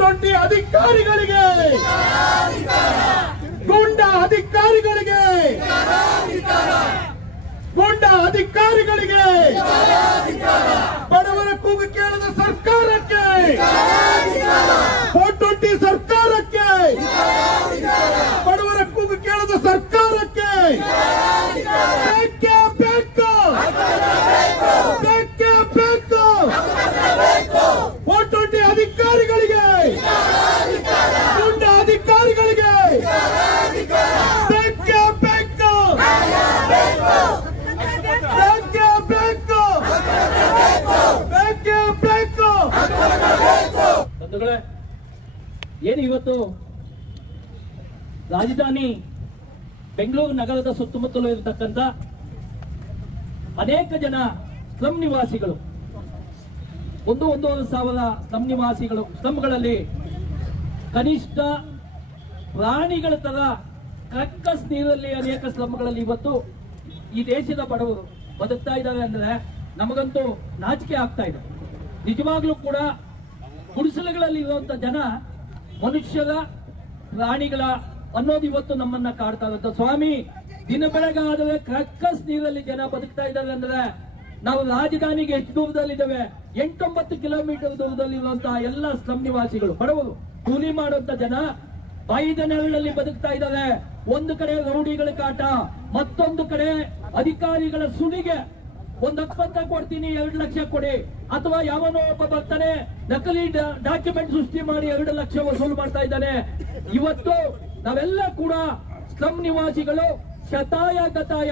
420 ಅಧಿಕಾರಿಗಳಿಗೆ, ಗೂಂಡ ಅಧಿಕಾರಿಗಳಿಗೆ, ಗೂಂಡ ಅಧಿಕಾರಿಗಳಿಗೆ, ಬಡವರ ಕೂಗು ಕೇಳದ ಸರ್ಕಾರಕ್ಕೆ, 420 ಸರ್ಕಾರಕ್ಕೆ, ಬಡವರ ಕೂಗು ಕೇಳದ ಸರ್ಕಾರಕ್ಕೆ ಬೇಕೇ ಬೇಕು, ಬೇಕೇ ಬೇಕು. 420 ಅಧಿಕಾರಿಗಳಿಗೆ, ಗೂಂಡ ಅಧಿಕಾರಿಗಳಿಗೆ ಬೇಕೇ ಬೇಕು, ಬೇಕೇ ಬೇಕು, ಬೇಕೇ ಬೇಕು. ಬಂಧುಗಳೇ, ಏನು ಇವತ್ತು ರಾಜಧಾನಿ ಬೆಂಗಳೂರು ನಗರದ ಸುತ್ತಮುತ್ತಲೂ ಇರತಕ್ಕಂಥ ಅನೇಕ ಜನ ಸ್ಲಂ ನಿವಾಸಿಗಳು, 1-1.5 ಸಾವಿರ ಸ್ಲಂ ನಿವಾಸಿಗಳು, ಸ್ಲಂಗಳಲ್ಲಿ ಕನಿಷ್ಠ ಪ್ರಾಣಿಗಳ ತರ ಕಕ್ಕಸ್ ನೀರಲ್ಲಿ ಅನೇಕ ಸ್ಲಂಗಳಲ್ಲಿ ಇವತ್ತು ಈ ದೇಶದ ಬಡವರು ಬದುಕ್ತಾ ಇದ್ದಾರೆ ಅಂದ್ರೆ ನಮಗಂತೂ ನಾಚಿಕೆ ಆಗ್ತಾ ಇದೆ. ನಿಜವಾಗ್ಲೂ ಕೂಡ ಗುಡಿಸಲುಗಳಲ್ಲಿ ಇರುವಂತ ಜನ ಮನುಷ್ಯರ ಪ್ರಾಣಿಗಳ ಅನ್ನೋದು ಇವತ್ತು ನಮ್ಮನ್ನ ಕಾಡ್ತಾ ಇರುತ್ತೆ. ಸ್ವಾಮಿ, ದಿನ ಬೆಳಗಾದರೆ ಕಕ್ಕಸ್ ನೀರಲ್ಲಿ ಜನ ಬದುಕ್ತಾ ಇದ್ದಾರೆ ಅಂದ್ರೆ ನಾವು ರಾಜಧಾನಿಗೆ ಎಷ್ಟು ದೂರದಲ್ಲಿದ್ದೇವೆ? 8-9 ಕಿಲೋಮೀಟರ್ ದೂರದಲ್ಲಿರುವಂತಹ ಎಲ್ಲ ಸ್ಲಂ ನಿವಾಸಿಗಳು ಬಡವರು ಕೂಲಿ ಮಾಡುವಂತ ಜನ ಬಾಯಿದ ನೆರಳಲ್ಲಿ ಬದುಕ್ತಾ ಇದ್ದಾರೆ. ಒಂದು ಕಡೆ ರೌಡಿಗಳ ಕಾಟ, ಮತ್ತೊಂದು ಕಡೆ ಅಧಿಕಾರಿಗಳ ಸುಲಿಗೆ. ಒಂದು ಅಪ್ಪತ್ತ ಕೊಡ್ತೀನಿ 2 ಲಕ್ಷ ಕೊಡಿ, ಅಥವಾ ಯಾವನೋ ಒಬ್ಬ ಬರ್ತಾನೆ ನಕಲಿ ಡಾಕ್ಯುಮೆಂಟ್ ಸೃಷ್ಟಿ ಮಾಡಿ 2 ಲಕ್ಷ ವಸೂಲು ಮಾಡ್ತಾ ಇದ್ದಾನೆ. ಇವತ್ತು ನಾವೆಲ್ಲ ಕೂಡ ಸ್ಲಂ ನಿವಾಸಿಗಳು ಶತಾಯ ಗತಾಯ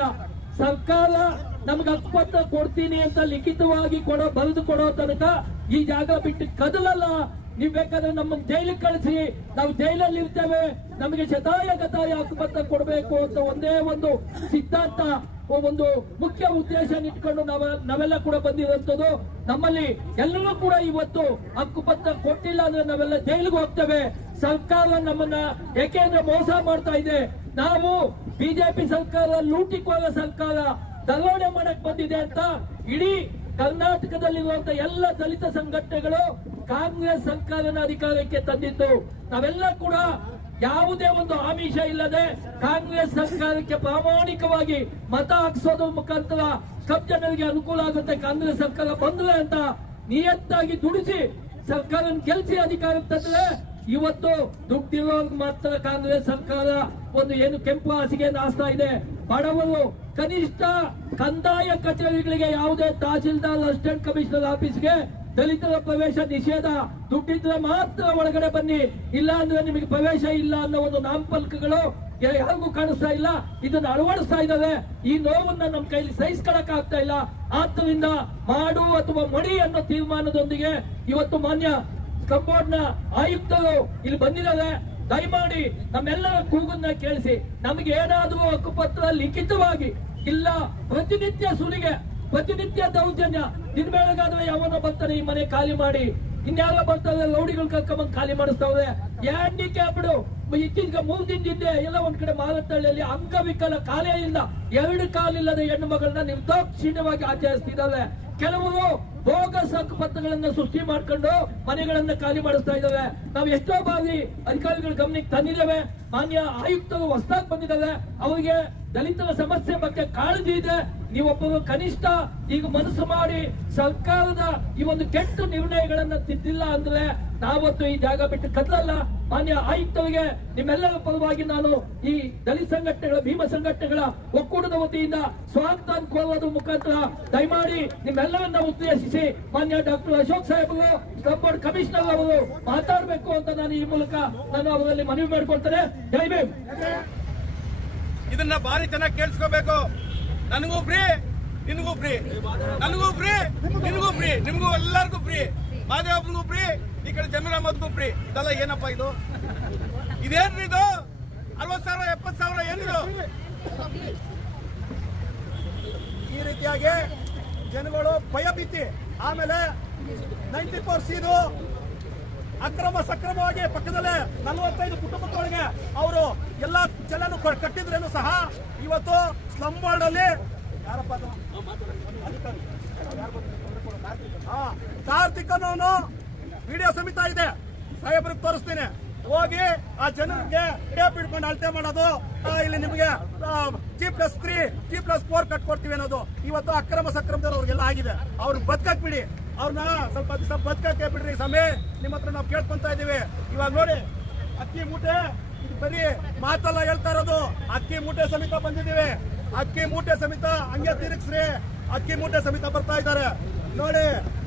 ಸರ್ಕಾರ ನಮ್ಗೆ ಹಕ್ಕುಪತ್ರ ಕೊಡ್ತೀನಿ ಅಂತ ಲಿಖಿತವಾಗಿ ಬರೆದು ಕೊಡೋ ತನಕ ಈ ಜಾಗ ಬಿಟ್ಟು ಕದಲಲ್ಲ. ನೀವ್ ಬೇಕಾದ್ರೆ ನಮ್ಮನ್ನ ಜೈಲಿಗೆ ಕಳಿಸಿ, ನಾವು ಜೈಲಲ್ಲಿ ಇರ್ತೇವೆ, ನಮಗೆ ಶತಾಯ ಗತಾಯ ಹಕ್ಕುಪತ್ರ ಕೊಡಬೇಕು ಅಂತ ಒಂದೇ ಒಂದು ಸಿದ್ಧಾಂತ, ಒಂದು ಮುಖ್ಯ ಉದ್ದೇಶ ಇಟ್ಕೊಂಡು ನಾವೆಲ್ಲ ಕೂಡ ಬಂದಿರುವಂತದ್ದು. ನಮ್ಮಲ್ಲಿ ಎಲ್ಲರೂ ಕೂಡ ಇವತ್ತು ಹಕ್ಕುಪತ್ರ ಕೊಟ್ಟಿಲ್ಲ ಅಂದ್ರೆ ನಾವೆಲ್ಲ ಜೈಲಿಗೆ ಹೋಗ್ತೇವೆ. ಸರ್ಕಾರ ನಮ್ಮನ್ನ ಏಕೆಂದ್ರೆ ಮೋಸ ಮಾಡ್ತಾ ಇದೆ. ನಾವು ಬಿಜೆಪಿ ಸರ್ಕಾರ ಲೂಟಿಕೋರ ಸರ್ಕಾರ, ದರೋಡೆ ಮಾಡಕ್ ಬಂದಿದೆ ಅಂತ ಇಡೀ ಕರ್ನಾಟಕದಲ್ಲಿರುವಂತಹ ಎಲ್ಲ ದಲಿತ ಸಂಘಟನೆಗಳು ಕಾಂಗ್ರೆಸ್ ಸರ್ಕಾರನ ಅಧಿಕಾರಕ್ಕೆ ತಂದಿದ್ದು. ನಾವೆಲ್ಲ ಕೂಡ ಯಾವುದೇ ಒಂದು ಆಮಿಷ ಇಲ್ಲದೆ ಕಾಂಗ್ರೆಸ್ ಸರ್ಕಾರಕ್ಕೆ ಪ್ರಾಮಾಣಿಕವಾಗಿ ಮತ ಹಾಕಿಸೋದ್ರ ಮುಖಾಂತರ ಸ್ವಲ್ಪ ಜನರಿಗೆ ಅನುಕೂಲ ಆಗುತ್ತೆ, ಕಾಂಗ್ರೆಸ್ ಸರ್ಕಾರ ಬಂದ್ರೆ ಅಂತ ನಿಯತ್ತಾಗಿ ದುಡಿಸಿ ಸರ್ಕಾರ ಗೆಲ್ಸಿ ಅಧಿಕಾರಕ್ಕೆ ತಂದ್ರೆ ಇವತ್ತು ದುಡ್ಡಿರೋರ್ಗ್ ಮಾತ್ರ ಕಾಂಗ್ರೆಸ್ ಸರ್ಕಾರ ಒಂದು ಏನು ಕೆಂಪು ಹಾಸಿಗೆ ನಾಸ್ತಾ ಇದೆ. ಬಡವರು ಕನಿಷ್ಠ ಕಂದಾಯ ಕಚೇರಿಗಳಿಗೆ, ಯಾವುದೇ ತಹಸೀಲ್ದಾರ್, ಅಸಿಸ್ಟೆಂಟ್ ಕಮಿಷನರ್ ಆಫೀಸ್ಗೆ ದಲಿತರ ಪ್ರವೇಶ ನಿಷೇಧ. ದುಡ್ಡಿದ್ರೆ ಮಾತ್ರ ಒಳಗಡೆ ಬನ್ನಿ, ಇಲ್ಲ ಅಂದ್ರೆ ನಿಮಗೆ ಪ್ರವೇಶ ಇಲ್ಲ ಅನ್ನೋ ಒಂದು ನಾಮಫಲಕಗಳು ಯಾರಿಗೂ ಕಾಣಿಸ್ತಾ ಇಲ್ಲ. ಇದನ್ನ ಅಳವಡಿಸ್ತಾ ಇದ್ದಾರೆ. ಈ ನೋವನ್ನ ನಮ್ಮ ಕೈಲಿ ಸಹಿಸ್ಕೊಳಕ್ ಆಗ್ತಾ ಇಲ್ಲ. ಆದ್ದರಿಂದ ಮಾಡು ಅಥವಾ ಮಡಿ ಅನ್ನೋ ತೀರ್ಮಾನದೊಂದಿಗೆ ಇವತ್ತು ಮಾನ್ಯ ಕಂಬೋರ್ಡ್ನ ಆಯುಕ್ತರು ಇಲ್ಲಿ ಬಂದಿದ್ದಾರೆ. ದಯಮಾಡಿ ನಮ್ಮೆಲ್ಲರ ಕೂಗನ್ನ ಕೇಳಿಸಿ, ನಮಗೆ ಏನಾದರೂ ಹಕ್ಕುಪತ್ರ ಲಿಖಿತವಾಗಿ ಇಲ್ಲ, ಪ್ರತಿನಿತ್ಯ ಸುಲಿಗೆ, ಪ್ರತಿನಿತ್ಯ ದೌರ್ಜನ್ಯ, ದಿನ ಬೆಳಗಾದ್ರೆ ಯಾವನೋ ಬರ್ತಾನೆ ಈ ಮನೆ ಖಾಲಿ ಮಾಡಿ, ಇನ್ಯಾರೋ ಬರ್ತಾರೆ ರೌಡಿಗಳು ಕರ್ಕೊಂಡ್ ಖಾಲಿ ಮಾಡಿಸ್ತಾವ್ರೆ. ಹ್ಯಾಂಡಿಕ್ಯಾಪ್ಡ್ ಇತ್ತೀಚೆಗೆ 3 ದಿನದಿಂದ ಎಲ್ಲ ಒಂದ್ ಕಡೆ ಮಾರತಳ್ಳಿಯಲ್ಲಿ ಅಂಗವಿಕಲ ಕಾಲೇ ಇಲ್ಲ, 2 ಕಾಲಿಲ್ಲದ ಹೆಣ್ಣು ಮಗಳನ್ನ ನಿರ್ದಾಕ್ಷಿಣ್ಯವಾಗಿ ಆಚರಿಸ್ತಿದ್ದಾವೆ. ಕೆಲವರು ಬೋಗಸ್ ಹಕ್ಕುಪತ್ರಗಳನ್ನ ಸೃಷ್ಟಿ ಮಾಡ್ಕೊಂಡು ಮನೆಗಳನ್ನ ಖಾಲಿ ಮಾಡಿಸ್ತಾ ಇದ್ದಾವೆ. ನಾವು ಎಷ್ಟೋ ಬಾರಿ ಅಧಿಕಾರಿಗಳ ಗಮನಕ್ಕೆ ತಂದಿದ್ದೇವೆ. ಮಾನ್ಯ ಆಯುಕ್ತರು ಹೊಸದಾಗಿ ಬಂದಿದ್ದಾರೆ, ಅವರಿಗೆ ದಲಿತರ ಸಮಸ್ಯೆ ಬಗ್ಗೆ ಕಾಳಜಿ ಇದೆ. ನೀವೊಬ್ಬರು ಕನಿಷ್ಠ ಈಗ ಮನಸ್ಸು ಮಾಡಿ ಸರ್ಕಾರದ ಈ ಒಂದು ಕೆಟ್ಟ ನಿರ್ಣಯಗಳನ್ನ ತಿದ್ದಿಲ್ಲ ಅಂದ್ರೆ ನಾವತ್ತು ಈ ಜಾಗ ಬಿಟ್ಟು ಕದಲಲ್ಲ. ಮಾನ್ಯ ಆಯುಕ್ತರಿಗೆ ನಿಮ್ಮೆಲ್ಲರ ಪರವಾಗಿ ನಾನು ಈ ದಲಿತ ಸಂಘಟನೆಗಳ, ಭೀಮ ಸಂಘಟನೆಗಳ ಒಕ್ಕೂಟದ ವತಿಯಿಂದ ಸ್ವಾಗತ ಕೋರುವುದರ ಮುಖಾಂತರ ದಯಮಾಡಿ ನಿಮ್ಮೆಲ್ಲರನ್ನ ಉದ್ದೇಶಿಸಿ ಮಾನ್ಯ ಡಾಕ್ಟರ್ ಅಶೋಕ್ ಸಾಹೇಬರು, ಸ್ಲಂ ಬೋರ್ಡ್ ಕಮಿಷನರ್ ಅವರು ಮಾತಾಡಬೇಕು ಅಂತ ನಾನು ಈ ಮೂಲಕ ನಾನು ಅವರಲ್ಲಿ ಮನವಿ ಮಾಡಿಕೊಳ್ತೇನೆ. ಜೈ ಭೀಮ್. ಇದನ್ನ ಭಾರಿ ಚೆನ್ನಾಗಿ ಕೇಳಿಸ್ಕೋಬೇಕು. ನನಗೂ ಫ್ರೀ, ನಿನಗೂ ಫ್ರೀ, ನನಗೂ ಫ್ರೀ, ನಿನಗೂ ಫ್ರೀ, ನಿಮ್ಗೂ ಎಲ್ಲರಿಗೂ ಫ್ರೀ, ಮಾದೇವಪ್ಪನಿಗೂ ಫ್ರೀ, ಈ ಕಡೆ ಜಮೀರ್ ಅಹಮದ್ಗೂ ಫ್ರೀ. ಇದೆಲ್ಲ ಏನಪ್ಪ ಇದು? ಇದೇನ್ರಿ ಇದು? 60,000 70,000 ಏನಿದು? ಈ ರೀತಿಯಾಗಿ ಜನಗಳು ಭಯ ಭೀತಿ, ಆಮೇಲೆ 94 ಸೀದು ಅಕ್ರಮ ಸಕ್ರಮವಾಗಿ ಪಕ್ಕದಲ್ಲೇ 45 ಕುಟುಂಬದೊಳಗೆ ಅವರು ಎಲ್ಲಾ ಚಲನು ಕಟ್ಟಿದ್ರೇನು ಸಹ ಇವತ್ತು ಸ್ಲಂ ಬೋರ್ಡ್ ಅಲ್ಲಿ ಯಾರಪ್ಪ ಕಾರ್ತಿಕ್ ಅನ್ನೋನು ವಿಡಿಯೋ ಸಮೇತ ಇದೆ. ಸಾಹೇಬ್ರಿಗೆ ತೋರಿಸ್ತೀನಿ. ಹೋಗಿ ಆ ಜನರಿಗೆ ಟೇಪ್ ಹಿಡ್ಕೊಂಡು ಅಳತೆ ಮಾಡೋದು, ಇಲ್ಲಿ ನಿಮಗೆ G+3 G+4 ಕಟ್ಕೊಡ್ತೀವಿ ಅನ್ನೋದು ಇವತ್ತು ಅಕ್ರಮ ಸಕ್ರಮದವ್ರು ಅವ್ರಿಗೆಲ್ಲ ಆಗಿದೆ. ಅವ್ರು ಬದುಕಕ್ ಬಿಡಿ, ಅವ್ರನ್ನ ಸ್ವಲ್ಪ ದಿವಸ ಬದುಕಕ್ಕೆ ಬಿಡ್ರಿ ಸಮಯ. ನಿಮ್ಮ ಹತ್ರ ನಾವು ಕೇಳ್ಕೊಂತ ಇದೀವಿ. ಇವಾಗ ನೋಡಿ ಅಕ್ಕಿ ಮೂಟೆ ಬರೀ ಮಾತೆಲ್ಲ ಹೇಳ್ತಾ ಇರೋದು, ಅಕ್ಕಿ ಮೂಟೆ ಸಮೇತ ಬಂದಿದ್ದೀವಿ. ಅಕ್ಕಿ ಮೂಟೆ ಸಮೇತ ಹಂಗೆ ತಿರುಗಿಸ್ರಿ, ಅಕ್ಕಿ ಮೂಟೆ ಸಮೇತ ಬರ್ತಾ ಇದ್ದಾರೆ ನೋಡಿ.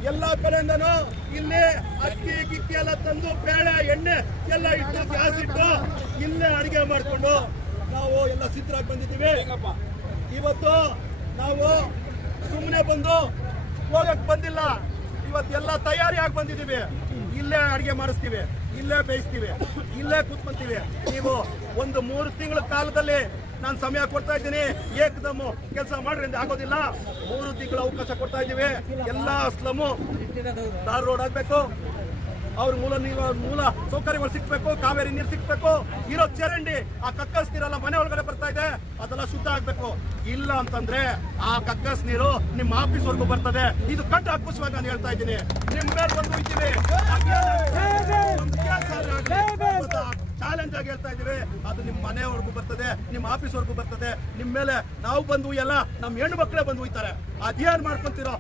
ಎಲ್ಲಾ ಕಡೆಯಿಂದನೂ ಇಲ್ಲಿ ಅಕ್ಕಿ ಗಿಕ್ಕಿ ಎಲ್ಲ ತಂದು ಬೇಳೆ ಎಣ್ಣೆ ಎಲ್ಲ ಇಟ್ಟು ಗ್ಯಾಸ್ ಇಟ್ಟು ಇಲ್ಲೇ ಅಡಿಗೆ ಮಾಡಿಕೊಂಡು ನಾವು ಎಲ್ಲ ಸಿದ್ಧರಾಗಿ ಬಂದಿದ್ದೀವಿ. ಇವತ್ತು ನಾವು ಸುಮ್ಮನೆ ಬಂದು ಹೋಗಕ್ ಬಂದಿಲ್ಲ, ಇವತ್ತೆಲ್ಲ ತಯಾರಿಯಾಗಿ ಬಂದಿದ್ದೀವಿ. ಇಲ್ಲೇ ಅಡಿಗೆ ಮಾಡಿಸ್ತೀವಿ, ಇಲ್ಲೇ ಬೇಯಿಸ್ತೀವಿ, ಇಲ್ಲೇ ಕೂತ್ಕೊಂತೀವಿ. ನೀವು ಒಂದು 3 ತಿಂಗಳ ಕಾಲದಲ್ಲಿ ನಾನು ಸಮಯ ಕೊಡ್ತಾ ಇದ್ದೀನಿ, ಏಕದಮ್ಮು ಕೆಲಸ ಮಾಡ್ರಿ ಅಂತ ಆಗೋದಿಲ್ಲ. 3 ತಿಂಗಳ ಅವಕಾಶ ಕೊಡ್ತಾ ಇದ್ದೀವಿ. ಎಲ್ಲಾ ಸ್ಲಮ್ಮು ದಾರ್ ರೋಡ್ ಆಗ್ಬೇಕು, ಅವ್ರ ಮೂಲ ಸೌಕರ್ಯಗಳು ಸಿಕ್ಬೇಕು, ಕಾವೇರಿ ನೀರು ಸಿಕ್ಬೇಕು. ಇರೋ ಚರಂಡಿ ಆ ಕಕ್ಕಸ್ ನೀರೆಲ್ಲ ಮನೆ ಒಳಗಡೆ ಬರ್ತಾ ಇದೆ, ಅದೆಲ್ಲ ಶುದ್ಧ ಆಗ್ಬೇಕು. ಇಲ್ಲ ಅಂತಂದ್ರೆ ಆ ಕಕ್ಕಸ್ ನೀರು ನಿಮ್ಮ ಆಫೀಸ್ ವರ್ಗೂ ಬರ್ತದೆ. ಇದು ಕಟ್ಟು ಹಾಕಿಸುವಾಗ ನಾನು ಹೇಳ್ತಾ ಇದ್ದೀನಿ. ನಿಮ್ ಮೇಲೆ ಬಂದು ಹೋಗ್ತೀವಿ, ಚಾಲೆಂಜ್ ಆಗಿ ಹೇಳ್ತಾ ಇದೀವಿ. ಅದು ನಿಮ್ಮ ಮನೆವರೆಗೂ ಬರ್ತದೆ, ನಿಮ್ಮ ಆಫೀಸ್ ವರ್ಗೂ ಬರ್ತದೆ. ನಿಮ್ ಮೇಲೆ ನಾವು ಬಂದು ಎಲ್ಲ ನಮ್ಮ ಹೆಣ್ಣು ಮಕ್ಕಳೇ ಬಂದು ಹೋಯ್ತಾರೆ. ಅದೇನ್ ಮಾಡ್ಕೊಂತೀರೋ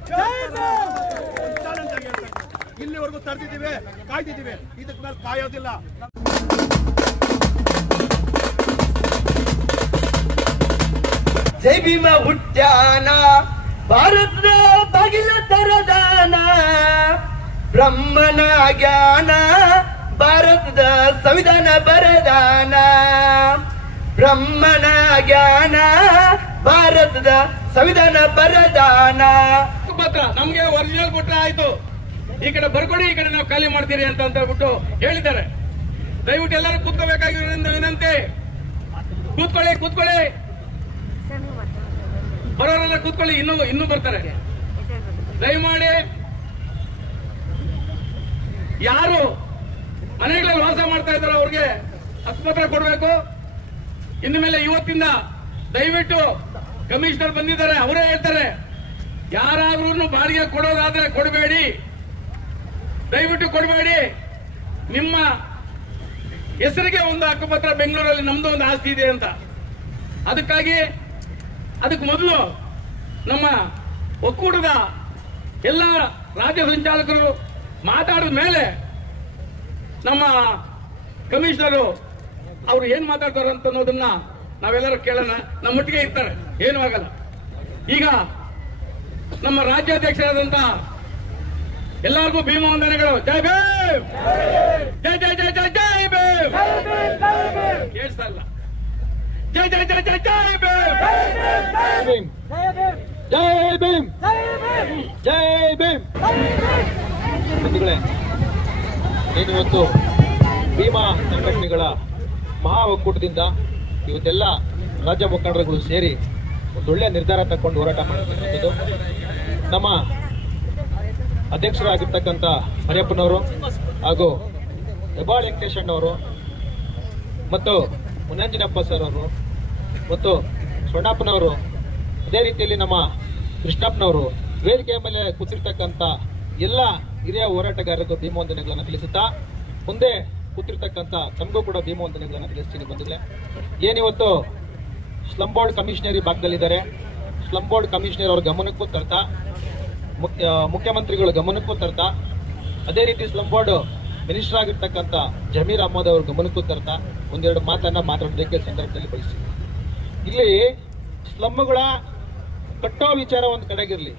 ಚಾಲೆಂಜ್ ಆಗಿ ಹೇಳ್ತಾ ಇದ್ದೀವಿ. ಇಲ್ಲಿವರೆಗೂ ತಡೆದಿದ್ದೀವಿ, ಕಾಯ್ದಿದ್ದೀವಿ, ಇದಕ್ ಮೇಲೆ ಕಾಯೋದಿಲ್ಲ. ಜೈ ಭೀಮ ಹುಟ್ಟ್ಯಾನ ಭಾರತದ ಬಾಗಿಲ ತರದಾನ, ಬ್ರಹ್ಮನ ಜ್ಞಾನ ಭಾರತದ ಸಂವಿಧಾನ ಬರದಾನ, ಬ್ರಹ್ಮನ ಜ್ಞಾನ ಭಾರತದ ಸಂವಿಧಾನ ಬರದಾನ. ಪತ್ರ ನಮ್ಗೆ ಒರಿಜಿನಲ್ ಕೊಟ್ರೆ ಆಯ್ತು, ಈ ಕಡೆ ಬರ್ಕೊಡಿ, ಈ ಕಡೆ ನಾವು ಖಾಲಿ ಮಾಡ್ತೀರಿ ಅಂತ ಹೇಳ್ಬಿಟ್ಟು ಹೇಳಿದ್ದಾರೆ. ದಯವಿಟ್ಟು ಎಲ್ಲರೂ ಕೂತ್ಕೋಬೇಕಾಗಿರೋದ್ರಿಂದ ವಿನಂತಿ, ಕೂತ್ಕೊಳ್ಳಿ. ಬರೋರೆಲ್ಲ ಕೂತ್ಕೊಳ್ಳಿ, ಇನ್ನೂ ಬರ್ತಾರೆ. ದಯಮಾಡಿ ಯಾರು ಮನೆಗಳಲ್ಲಿ ವಾಸ ಮಾಡ್ತಾ ಇದ್ದಾರೆ ಅವ್ರಿಗೆ ಹಕ್ಕುಪತ್ರ ಕೊಡಬೇಕು. ಇನ್ನು ಮೇಲೆ ಇವತ್ತಿಂದ ದಯವಿಟ್ಟು ಕಮಿಷನರ್ ಬಂದಿದ್ದಾರೆ, ಅವರೇ ಹೇಳ್ತಾರೆ, ಯಾರಾದ್ರೂ ಬಾಡಿಗೆ ಕೊಡೋದಾದ್ರೆ ಕೊಡಬೇಡಿ, ದಯವಿಟ್ಟು ಕೊಡಬೇಡಿ. ನಿಮ್ಮ ಹೆಸರಿಗೆ ಒಂದು ಹಕ್ಕುಪತ್ರ ಬೆಂಗಳೂರಲ್ಲಿ ನಮ್ದು ಒಂದು ಆಸ್ತಿ ಇದೆ ಅಂತ. ಅದಕ್ಕೆ ಮೊದಲು ನಮ್ಮ ಒಕ್ಕೂಟದ ಎಲ್ಲ ರಾಜ್ಯ ಸಂಚಾಲಕರು ಮಾತಾಡಿದ ಮೇಲೆ ನಮ್ಮ ಕಮಿಷನರು ಅವರು ಏನ್ ಮಾತಾಡ್ತಾರೆ ಅಂತ ಅನ್ನೋದನ್ನ ನಾವೆಲ್ಲರೂ ಕೇಳೋಣ. ನಮ್ಮೊಟ್ಟಿಗೆ ಇರ್ತಾರೆ, ಏನೂ ಆಗಲ್ಲ. ಈಗ ನಮ್ಮ ರಾಜ್ಯಾಧ್ಯಕ್ಷರಾದಂತ ಎಲ್ಲರಿಗೂ ಭೀಮ ವಂದನೆಗಳು. ಜೈ ಭೀಮ್, ಜೈ ಜೈ ಜೈ ಜೈ ಜೈ ಭೀಮ್. ಕೇಳಿಸ್ತಾ ಇಲ್ಲ. ಜೈ ಜೈ ಜೈ ಜೈ ಜೈ ಭೀಮ್, ಜೈ ಭೀಮ್, ಜೈ ಭೀಮ್. ಏನು ಇವತ್ತು ಭೀಮಾ ಸಂಘಟನೆಗಳ ಮಹಾ ಒಕ್ಕೂಟದಿಂದ ಇವತ್ತೆಲ್ಲ ರಾಜ್ಯ ಮುಖಂಡರುಗಳು ಸೇರಿ ಒಂದೊಳ್ಳೆ ನಿರ್ಧಾರ ತಗೊಂಡು ಹೋರಾಟ ಮಾಡ್ತಿರುವಂಥದ್ದು. ನಮ್ಮ ಅಧ್ಯಕ್ಷರಾಗಿರ್ತಕ್ಕಂಥ ಹರಿಯಪ್ಪನವರು ಹಾಗೂ ಹೆಬ್ಬಾಳ್ ವೆಂಕಟೇಶಣ್ಣವರು ಮತ್ತು ಮುನಂಜನಪ್ಪ ಸರ್ ಅವರು ಮತ್ತು ಸ್ವರ್ಣಪ್ಪನವರು, ಅದೇ ರೀತಿಯಲ್ಲಿ ನಮ್ಮ ಕೃಷ್ಣಪ್ಪನವರು ವೇದಿಕೆಯ ಮೇಲೆ ಕೂತಿರ್ತಕ್ಕಂಥ ಎಲ್ಲ ಹಿರಿಯ ಹೋರಾಟಗಾರರಿಗೂ ಭೀಮವಂದನೆಗಳನ್ನು ತಿಳಿಸುತ್ತಾ, ಮುಂದೆ ಕೂತಿರ್ತಕ್ಕಂಥ ತಮಗೂ ಕೂಡ ಭೀಮವಂದನೆಗಳನ್ನು ತಿಳಿಸ್ತೀನಿ. ಬಂದಿದೆ ಏನಿವತ್ತು ಸ್ಲಮ್ ಬೋರ್ಡ್ ಕಮಿಷನರಿ ಭಾಗದಲ್ಲಿದ್ದಾರೆ, ಸ್ಲಮ್ ಬೋರ್ಡ್ ಕಮಿಷನರ್ ಅವ್ರ ಗಮನಕ್ಕೂ ತರ್ತಾ, ಮುಖ್ಯಮಂತ್ರಿಗಳ ಗಮನಕ್ಕೂ ತರ್ತಾ, ಅದೇ ರೀತಿ ಸ್ಲಮ್ ಬೋರ್ಡ್ ಮಿನಿಸ್ಟರ್ ಆಗಿರ್ತಕ್ಕಂಥ ಜಮೀರ್ ಅಹಮದ್ ಅವ್ರ ಗಮನಕ್ಕೂ ತರ್ತಾ ಒಂದೆರಡು ಮಾತನ್ನ ಮಾತಾಡೋದಕ್ಕೆ ಸಂದರ್ಭದಲ್ಲಿ ಬಳಸ್ತೀನಿ. ಇಲ್ಲಿ ಸ್ಲಮ್ಗಳ ಕಟ್ಟೋ ವಿಚಾರ ಒಂದು ಕಡೆಗಿರ್ಲಿ,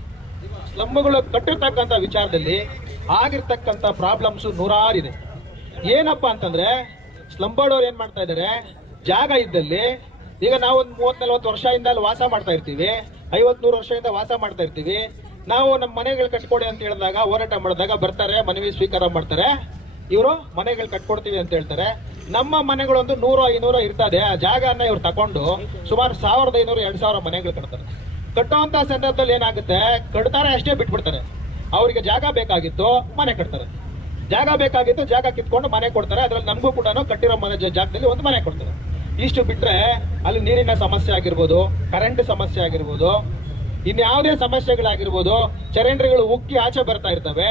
ಸ್ಲಮ್ಗಳು ಕಟ್ಟಿರ್ತಕ್ಕಂಥ ವಿಚಾರದಲ್ಲಿ ಆಗಿರ್ತಕ್ಕಂಥ ಪ್ರಾಬ್ಲಮ್ಸ್ ನೂರಾರಿದೆ. ಏನಪ್ಪಾ ಅಂತಂದ್ರೆ ಸ್ಲಮ್ ಬೋರ್ಡ್ ಅವ್ರು ಏನ್ ಮಾಡ್ತಾ ಇದಾರೆ, ಜಾಗ ಇದ್ದಲ್ಲಿ ಈಗ ನಾವು ಒಂದು 30-40 ವರ್ಷದಿಂದ ಅಲ್ಲಿ ವಾಸ ಮಾಡ್ತಾ ಇರ್ತೀವಿ, 50-100 ವರ್ಷದಿಂದ ವಾಸ ಮಾಡ್ತಾ ಇರ್ತೀವಿ. ನಾವು ನಮ್ಮ ಮನೆಗಳು ಕಟ್ಕೊಡಿ ಅಂತ ಹೇಳಿದಾಗ, ಹೋರಾಟ ಮಾಡಿದಾಗ ಬರ್ತಾರೆ, ಮನವಿ ಸ್ವೀಕಾರ ಮಾಡ್ತಾರೆ, ಇವರು ಮನೆಗಳು ಕಟ್ಕೊಡ್ತೀವಿ ಅಂತ ಹೇಳ್ತಾರೆ. ನಮ್ಮ ಮನೆಗಳೊಂದು 100-500 ಇರ್ತದೆ, ಆ ಜಾಗನ ಇವ್ರು ತಕೊಂಡು ಸುಮಾರು 1500-2000 ಮನೆಗಳು ಕಟ್ತಾರೆ. ಕಟ್ಟುವಂತ ಸಂದರ್ಭದಲ್ಲಿ ಏನಾಗುತ್ತೆ, ಕಟ್ತಾರೆ ಅಷ್ಟೇ ಬಿಟ್ಬಿಡ್ತಾರೆ. ಅವರಿಗೆ ಜಾಗ ಬೇಕಾಗಿತ್ತು, ಮನೆ ಕಟ್ತಾರೆ. ಜಾಗ ಬೇಕಾಗಿತ್ತು, ಜಾಗ ಕಿತ್ಕೊಂಡು ಮನೆ ಕೊಡ್ತಾರೆ. ಅದ್ರಲ್ಲಿ ನಮಗೂ ಕೂಡ ಕಟ್ಟಿರೋ ಮನೆ ಜಾಗದಲ್ಲಿ ಒಂದು ಮನೆ ಕೊಡ್ತಾರೆ. ಇಷ್ಟು ಬಿಟ್ರೆ ಅಲ್ಲಿ ನೀರಿನ ಸಮಸ್ಯೆ ಆಗಿರ್ಬೋದು, ಕರೆಂಟ್ ಸಮಸ್ಯೆ ಆಗಿರ್ಬೋದು, ಇನ್ಯಾವುದೇ ಸಮಸ್ಯೆಗಳಾಗಿರ್ಬೋದು, ಚರಂಡಿಗಳು ಉಕ್ಕಿ ಆಚೆ ಬರ್ತಾ ಇರ್ತವೆ,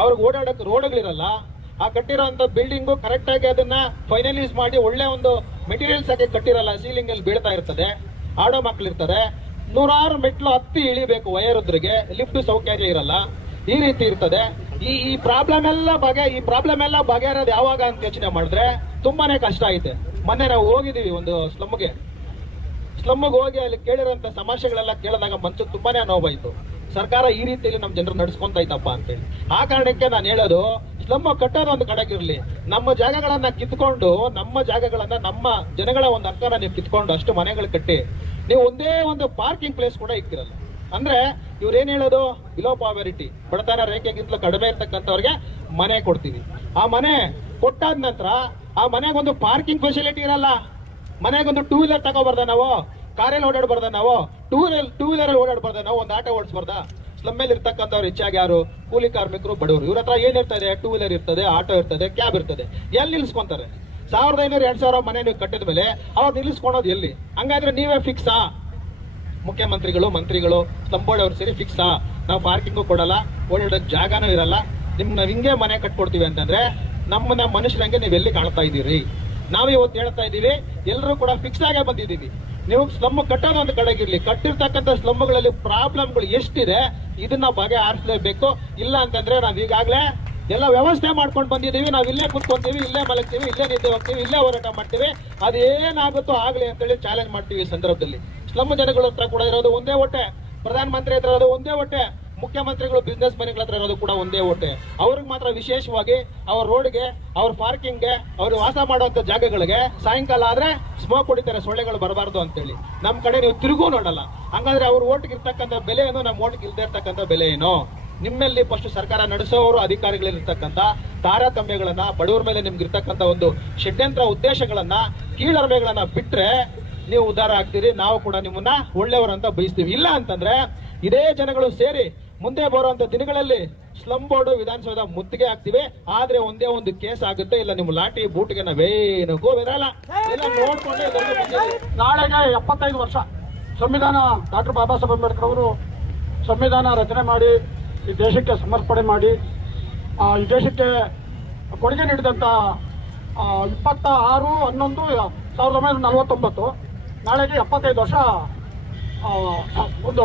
ಅವ್ರಿಗೆ ಓಡಾಡಕ್ಕೆ ರೋಡ್ಗಳಿರಲ್ಲ. ಆ ಕಟ್ಟಿರೋಂಥ ಬಿಲ್ಡಿಂಗು ಕರೆಕ್ಟ್ ಆಗಿ ಅದನ್ನ ಫೈನಲೈಸ್ ಮಾಡಿ ಒಳ್ಳೆ ಒಂದು ಮೆಟೀರಿಯಲ್ಸ್ ಆಗಿ ಕಟ್ಟಿರಲ್ಲ, ಸೀಲಿಂಗ್ ಅಲ್ಲಿ ಬೀಳ್ತಾ ಇರ್ತದೆ, ಆಡೋ ಮಕ್ಳಿರ್ತಾರೆ, 100 ಮೆಟ್ಲು ಹತ್ತಿ ಇಳಿಬೇಕು, ವಯರುದ್ರಿಗೆ ಲಿಫ್ಟ್ ಸೌಕರ್ಯ ಇರಲ್ಲ, ಈ ರೀತಿ ಇರ್ತದೆ. ಈ ಪ್ರಾಬ್ಲಮ್ ಎಲ್ಲ ಬಗೆಹರೋದು ಯಾವಾಗ ಅಂತ ಯೋಚನೆ ಮಾಡಿದ್ರೆ ತುಂಬಾನೇ ಕಷ್ಟ ಐತೆ. ಮೊನ್ನೆ ನಾವು ಹೋಗಿದೀವಿ ಒಂದು ಸ್ಲಮ್ಗೆ ಹೋಗಿ ಅಲ್ಲಿ ಕೇಳಿರೋಂಥ ಸಮಸ್ಯೆಗಳೆಲ್ಲ ಕೇಳಿದಾಗ ಮನ್ಸು ತುಂಬಾನೇ ನೋವಾಯ್ತು. ಸರ್ಕಾರ ಈ ರೀತಿಯಲ್ಲಿ ನಮ್ಮ ಜನರು ನಡೆಸ್ಕೊಂತ ಐತಪ್ಪ ಅಂತೇಳಿ. ಆ ಕಾರಣಕ್ಕೆ ನಾನು ಹೇಳೋದು, ಸ್ಲಮ್ ಕಟ್ಟೋದು ಒಂದು ಕಡೆಗಿರ್ಲಿ, ನಮ್ಮ ಜಾಗಗಳನ್ನ ಕಿತ್ಕೊಂಡು, ನಮ್ಮ ಜನಗಳ ಒಂದು ಹಕ್ಕನ್ನ ನೀವು ಕಿತ್ಕೊಂಡು ಅಷ್ಟು ಮನೆಗಳು ಕಟ್ಟಿ ನೀವು ಒಂದೇ ಒಂದು ಪಾರ್ಕಿಂಗ್ ಪ್ಲೇಸ್ ಕೂಡ ಇಕ್ಕಿರಲ್ಲ. ಅಂದ್ರೆ ಇವ್ರೇನ್ ಹೇಳೋದು, ಬಿಲೋ ಪಾವರಿಟಿ, ಬಡತನ ರೇಖೆಗಿಂತಲೂ ಕಡಿಮೆ ಇರ್ತಕ್ಕಂಥವ್ರಿಗೆ ಮನೆ ಕೊಡ್ತೀವಿ. ಆ ಮನೆ ಕೊಟ್ಟಾದ ನಂತರ ಆ ಮನೆಗೊಂದು ಪಾರ್ಕಿಂಗ್ ಫೆಸಿಲಿಟಿ ಇರಲ್ಲ. ಮನೆಗೊಂದು 2 ವೀಲರ್ ತಗೋಬಾರ್ದ ನಾವು, ಕಾರಲ್ಲಿ ಓಡಾಡಬಾರ್ದ ನಾವು, ಟೂ ವೀಲರ್ ಓಡಾಡಬಾರ್ದ ನಾವು, ಒಂದು ಆಟೋ ಓಡಿಸಬಾರ್ದ? ಸ್ಲಮ್ ಮೇಲೆ ಇರ್ತಕ್ಕಂಥವ್ರು ಹೆಚ್ಚಾಗಿ ಯಾರು? ಕೂಲಿ ಕಾರ್ಮಿಕರು, ಬಡವರು. ಇವ್ರ ಹತ್ರ ಏನಿರ್ತದೆ? 2 ವೀಲರ್ ಇರ್ತದೆ, ಆಟೋ ಇರ್ತದೆ, ಕ್ಯಾಬ್ ಇರ್ತದೆ. ಎಲ್ಲಿ ನಿಲ್ಸ್ಕೊಂತಾರೆ? 1500-2000 ಮನೆ ನೀವು ಕಟ್ಟಿದ ಮೇಲೆ ಅವ್ರು ನಿಲ್ಲಿಸ್ಕೊಳೋದು ಎಲ್ಲಿ? ಹಂಗಾದ್ರೆ ನೀವೇ ಫಿಕ್ಸಾ? ಮುಖ್ಯಮಂತ್ರಿಗಳು, ಮಂತ್ರಿಗಳು, ಸ್ಲಮ್ ಬೋರ್ಡ್ ಅವ್ರು ಸೇರಿ ಫಿಕ್ಸಾ? ನಾವು ಪಾರ್ಕಿಂಗು ಕೊಡಲ್ಲ, ಓಡಾಡೋಕ್ ಜಾಗನೂ ಇರಲ್ಲ, ನಾವ್ ಹಿಂಗೆ ಮನೆ ಕಟ್ಕೊಡ್ತೀವಿ ಅಂತಂದ್ರೆ ನಮ್ಮನ್ನ ಮನುಷ್ಯರಂಗೆ ನೀವೆಲ್ಲಿ ಕಾಣ್ತಾ ಇದ್ದೀರಿ? ನಾವು ಇವತ್ತು ಹೇಳ್ತಾ ಇದೀವಿ, ಎಲ್ಲರೂ ಕೂಡ ಫಿಕ್ಸ್ ಆಗೇ ಬಂದಿದ್ದೀವಿ. ನೀವು ಸ್ಲಮ್ ಕಟ್ಟೋದು ಒಂದು ಕಡೆಗಿರ್ಲಿ, ಕಟ್ಟಿರ್ತಕ್ಕಂಥ ಸ್ಲಮ್ಗಳಲ್ಲಿ ಪ್ರಾಬ್ಲಮ್ಗಳು ಎಷ್ಟಿದೆ ಇದನ್ನ ಬಗೆಹರಿಸಲೇಬೇಕು. ಇಲ್ಲ ಅಂತಂದ್ರೆ ನಾವ್ ಈಗಾಗಲೇ ಎಲ್ಲ ವ್ಯವಸ್ಥೆ ಮಾಡ್ಕೊಂಡು ಬಂದಿದ್ದೀವಿ. ನಾವ್ ಇಲ್ಲೇ ಕುತ್ಕೊಂತೀವಿ, ಇಲ್ಲೇ ಮಲಗ್ತೀವಿ, ಇಲ್ಲೇ ನಿದ್ದೆ ಹೋಗ್ತೀವಿ, ಇಲ್ಲೇ ಹೋರಾಟ ಮಾಡ್ತೀವಿ. ಅದೇನಾಗುತ್ತೋ ಆಗ್ಲಿ ಅಂತೇಳಿ ಚಾಲೆಂಜ್ ಮಾಡ್ತೀವಿ. ಈ ಸಂದರ್ಭದಲ್ಲಿ ಸ್ಲಮ್ ಜನಗಳ ಹತ್ರ ಕೂಡ ಇರೋದು ಒಂದೇ ಹೊಟ್ಟೆ, ಪ್ರಧಾನಮಂತ್ರಿ ಹತ್ರ ಇರೋದು ಒಂದೇ ಹೊಟ್ಟೆ, ಮುಖ್ಯಮಂತ್ರಿಗಳು ಬಿಸ್ನೆಸ್ ಮನೆಗಳ ಹತ್ರ ಇರೋದು ಕೂಡ ಒಂದೇ ಹೊಟ್ಟೆ. ಅವ್ರಿಗೆ ಮಾತ್ರ ವಿಶೇಷವಾಗಿ ಅವ್ರ ರೋಡ್ಗೆ, ಅವ್ರ ಪಾರ್ಕಿಂಗ್ಗೆ, ಅವ್ರು ವಾಸ ಮಾಡುವಂತ ಜಾಗಗಳಿಗೆ ಸಾಯಂಕಾಲ ಆದ್ರೆ ಸ್ಮೋಕ್ ಹೊಡಿತಾರೆ, ಸೊಳ್ಳೆಗಳು ಬರಬಾರ್ದು ಅಂತೇಳಿ. ನಮ್ ಕಡೆ ನೀವು ತಿರುಗೂ ನೋಡಲ್ಲ. ಹಂಗಾದ್ರೆ ಅವ್ರ ಓಟ್ಗೆ ಇರ್ತಕ್ಕಂಥ ಬೆಲೆ ಏನು, ನಮ್ಮ ಓಟ್ಗೆ ಇಲ್ದೇ ಇರ್ತಕ್ಕಂಥ ಬೆಲೆ ಏನು? ನಿಮ್ಮಲ್ಲಿ ಫಸ್ಟ್ ಸರ್ಕಾರ ನಡೆಸೋರು ಅಧಿಕಾರಿಗಳಿರ್ತಕ್ಕಂಥ ತಾರತಮ್ಯಗಳನ್ನ, ಬಡವರ ಮೇಲೆ ನಿಮ್ಗೆ ಇರ್ತಕ್ಕಂಥ ಒಂದು ಷಡ್ಯಂತ್ರ ಉದ್ದೇಶಗಳನ್ನ, ಕೀಳರಿಮೆಗಳನ್ನ ಬಿಟ್ರೆ ನೀವು ಉದ್ಧಾರ ಆಗ್ತೀರಿ. ನಾವು ಕೂಡ ನಿಮ್ಮನ್ನ ಒಳ್ಳೆಯವರಂತ ಬಯಸ್ತೀವಿ. ಇಲ್ಲ ಅಂತಂದ್ರೆ ಇದೇ ಜನಗಳು ಸೇರಿ ಮುಂದೆ ಬರುವಂತ ದಿನಗಳಲ್ಲಿ ಸ್ಲಮ್ ಬೋರ್ಡ್ ವಿಧಾನಸೌಧ ಮುತ್ತಿಗೆ ಹಾಕ್ತಿವಿ. ಆದ್ರೆ ಒಂದೇ ಒಂದು ಕೇಸ್ ಆಗುತ್ತೆ, ಇಲ್ಲ ನಿಮ್ಮ ಲಾಠಿ ಬೂಟ್ಗೆ ನಾವೇನಕ್ಕೂ ಇರಲ್ಲ. ಎಲ್ಲ ನೋಡ್ಕೊಂಡೆ ನಾಳೆಗೆ 75 ವರ್ಷ ಸಂವಿಧಾನ. ಡಾಕ್ಟರ್ ಬಾಬಾ ಸಾಹೇಬ್ ಅಂಬೇಡ್ಕರ್ ಅವರು ಸಂವಿಧಾನ ರಚನೆ ಮಾಡಿ ಈ ದೇಶಕ್ಕೆ ಸಮರ್ಪಣೆ ಮಾಡಿ ಈ ದೇಶಕ್ಕೆ ಕೊಡುಗೆ ನೀಡಿದಂತ 26/11/1949 ನಾಳೆಗೆ 75 ವರ್ಷ, ಒಂದು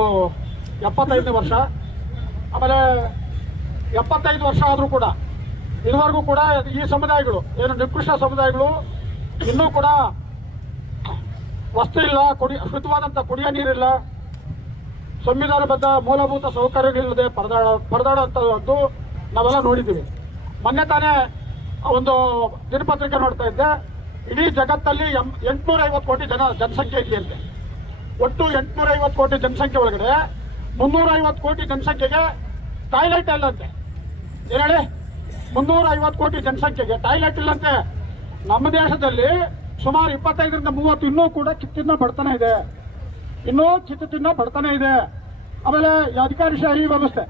75ನೇ ವರ್ಷ. ಆಮೇಲೆ 75 ವರ್ಷ ಆದರೂ ಕೂಡ ಇದುವರೆಗೂ ಕೂಡ ಈ ಸಮುದಾಯಗಳು ಏನು ನಿಕೃಷ್ಟ ಸಮುದಾಯಗಳು ಇನ್ನೂ ಕೂಡ ವಸ್ತು ಇಲ್ಲ, ಶುದ್ಧವಾದಂಥ ಕುಡಿಯೋ ನೀರಿಲ್ಲ, ಸಂವಿಧಾನಬದ್ಧ ಮೂಲಭೂತ ಸೌಕರ್ಯಗಳಿಲ್ಲದೆ ಪರದಾಡುವಂಥದ್ದು ನಾವೆಲ್ಲ ನೋಡಿದ್ದೀವಿ. ಮೊನ್ನೆ ತಾನೇ ಒಂದು ದಿನಪತ್ರಿಕೆ ನೋಡ್ತಾ ಇದ್ದೆ, ಇಡೀ ಜಗತ್ತಲ್ಲಿ 850 ಕೋಟಿ ಜನಸಂಖ್ಯೆ ಇದೆಯಂತೆ. ಒಟ್ಟು 850 ಕೋಟಿ ಜನಸಂಖ್ಯೆ ಒಳಗಡೆ 350 ಕೋಟಿ ಜನಸಂಖ್ಯೆಗೆ ಟಾಯ್ಲೆಟ್ ಇಲ್ಲಂತೆ. ಏನ್ ಹೇಳಿ, 350 ಕೋಟಿ ಜನಸಂಖ್ಯೆಗೆ ಟಾಯ್ಲೆಟ್ ಇಲ್ಲಂತೆ. ನಮ್ಮ ದೇಶದಲ್ಲಿ ಸುಮಾರು 25-30 ಇನ್ನೂ ಕೂಡ ಕಿತ್ತಿನ ಬಡತನ ಇದೆ, ಬಡತನ ಇದೆ. ಆಮೇಲೆ ಅಧಿಕಾರಿಶಾಹಿ ವ್ಯವಸ್ಥೆ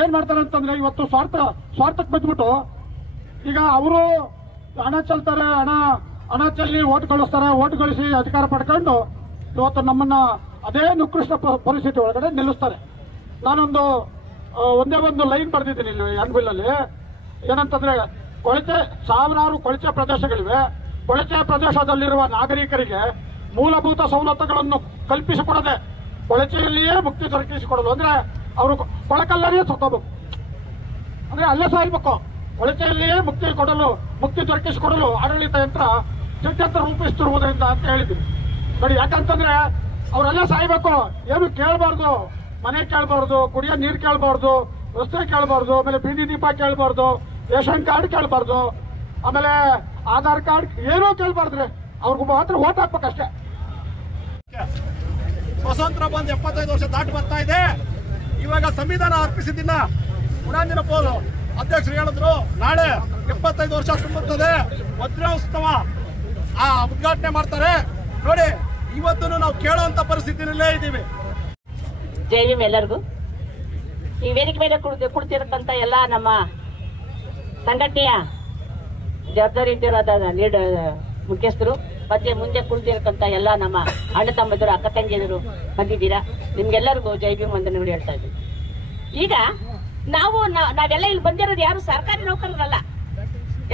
ಏನ್ ಮಾಡ್ತಾರೆ ಅಂತಂದ್ರೆ, ಇವತ್ತು ಸ್ವಾರ್ಥಕ್ಕೆ ಬಂದ್ಬಿಟ್ಟು ಈಗ ಅವರು ಹಣ ಚೆಲ್ತಾರೆ, ಹಣ ಚೆಲ್ಲಿ ಓಟ್ ಗಳಿಸ್ತಾರೆ, ಓಟ್ ಗಳಿಸಿ ಅಧಿಕಾರ ಪಡ್ಕೊಂಡು ಇವತ್ತು ನಮ್ಮನ್ನ ಅದೇ ನಿಕೃಷ್ಟ ಪರಿಸ್ಥಿತಿ ಒಳಗಡೆ ನಿಲ್ಲಿಸ್ತಾರೆ. ನಾನೊಂದು ಒಂದೇ ಒಂದು ಲೈನ್ ಬರೆದಿದ್ದೀನಿ ಇಲ್ಲಿ ಹ್ಯಾಂಡ್ಬಿಲ್ ಅಲ್ಲಿ. ಏನಂತಂದ್ರೆ, ಸಾವಿರಾರು ಕೊಳಚೆ ಪ್ರದೇಶಗಳಿವೆ. ಕೊಳಚೆ ಪ್ರದೇಶದಲ್ಲಿರುವ ನಾಗರಿಕರಿಗೆ ಮೂಲಭೂತ ಸವಲತ್ತುಗಳನ್ನು ಕಲ್ಪಿಸಿಕೊಡದೆ ಕೊಳಚೆಯಲ್ಲಿಯೇ ಮುಕ್ತಿ ದೊರಕಿಸಿಕೊಡೋದು. ಅಂದ್ರೆ ಅವರು ಕೊಳಕಲ್ಲೇ ಸತ್ತೋಗ್ಬೇಕು, ಅಂದ್ರೆ ಅಲ್ಲೇ ಸಾಯ್ಬೇಕು. ಕೊಳಚೆಯಲ್ಲಿಯೇ ಮುಕ್ತಿ ದೊರಕಿಸಿಕೊಡಲು ಆಡಳಿತ ಯಂತ್ರ ಷಡ್ಯಂತ್ರ ರೂಪಿಸುತ್ತಿರುವುದರಿಂದ ಅಂತ ಹೇಳಿದ್ದೀನಿ ನೋಡಿ. ಯಾಕಂತಂದ್ರೆ ಅವರೆಲ್ಲ ಸಾಯ್ಬೇಕು, ಏನು ಕೇಳಬಾರ್ದು, ಮನೆ ಕೇಳಬಾರ್ದು, ಕುಡಿಯೋ ನೀರು ಕೇಳಬಾರ್ದು, ರಸ್ತೆ ಕೇಳಬಾರ್ದು, ಆಮೇಲೆ ಬೀದಿ ದೀಪ ಕೇಳಬಾರ್ದು, ರೇಷನ್ ಕಾರ್ಡ್ ಕೇಳಬಾರ್ದು, ಆಮೇಲೆ ಆಧಾರ್ ಕಾರ್ಡ್ ಏನೂ ಕೇಳಬಾರ್ದ್ರಿ. ಅವ್ರಿಗೂ ಮಾತ್ರ ಓಟ್ ಹಾಕ್ಬೇಕಷ್ಟೇ. ಸ್ವತಂತ್ರ ಬಂದು 75 ವರ್ಷ ದಾಟಿ ಬರ್ತಾ ಇದೆ. ಇವಾಗ ಸಂವಿಧಾನ ಅರ್ಪಿಸಿದ್ದಿನ ಪುರಾಂಜಿನ ಪೋಲು ಅಧ್ಯಕ್ಷರು ಹೇಳಿದ್ರು, ನಾಳೆ 75 ವರ್ಷ ತುಂಬುತ್ತದೆ, ವಜ್ರೋತ್ಸವ ಉದ್ಘಾಟನೆ ಮಾಡ್ತಾರೆ. ನೋಡಿ, ಇವತ್ತು ನಾವು ಕೇಳುವಂತ ಪರಿಸ್ಥಿತಿನಲ್ಲೇ ಇದ್ದೀವಿ. ಜೈ ಭೀಮ್ ಎಲ್ಲರಿಗೂ. ಈ ವೇದಿಕೆ ಮೇಲೆ ಕುಳಿತಿರತಕ್ಕಂತ ಎಲ್ಲ ನಮ್ಮ ಸಂಘಟನೆಯ ಜವಾಬ್ದಾರಿ ಇಟ್ಟಿರೋದ ಮುಖ್ಯಸ್ಥರು, ಮತ್ತೆ ಮುಂದೆ ಕುಳಿತಿರತಕ್ಕಂತ ಎಲ್ಲ ನಮ್ಮ ಅಣ್ಣ ತಮ್ಮದರು, ಅಕ್ಕ ತಂಗಿಯರು ಬಂದಿದ್ದೀರಾ, ನಿಮ್ಗೆಲ್ಲರಿಗೂ ಜೈ ಭೀಮ್ ವಂದನೆಗಳು ಹೇಳ್ತಾ ಇದ್ದೀವಿ. ಈಗ ನಾವೆಲ್ಲ ಇಲ್ಲಿ ಬಂದಿರೋದು ಯಾರು ಸರ್ಕಾರಿ ನೌಕರರಲ್ಲ,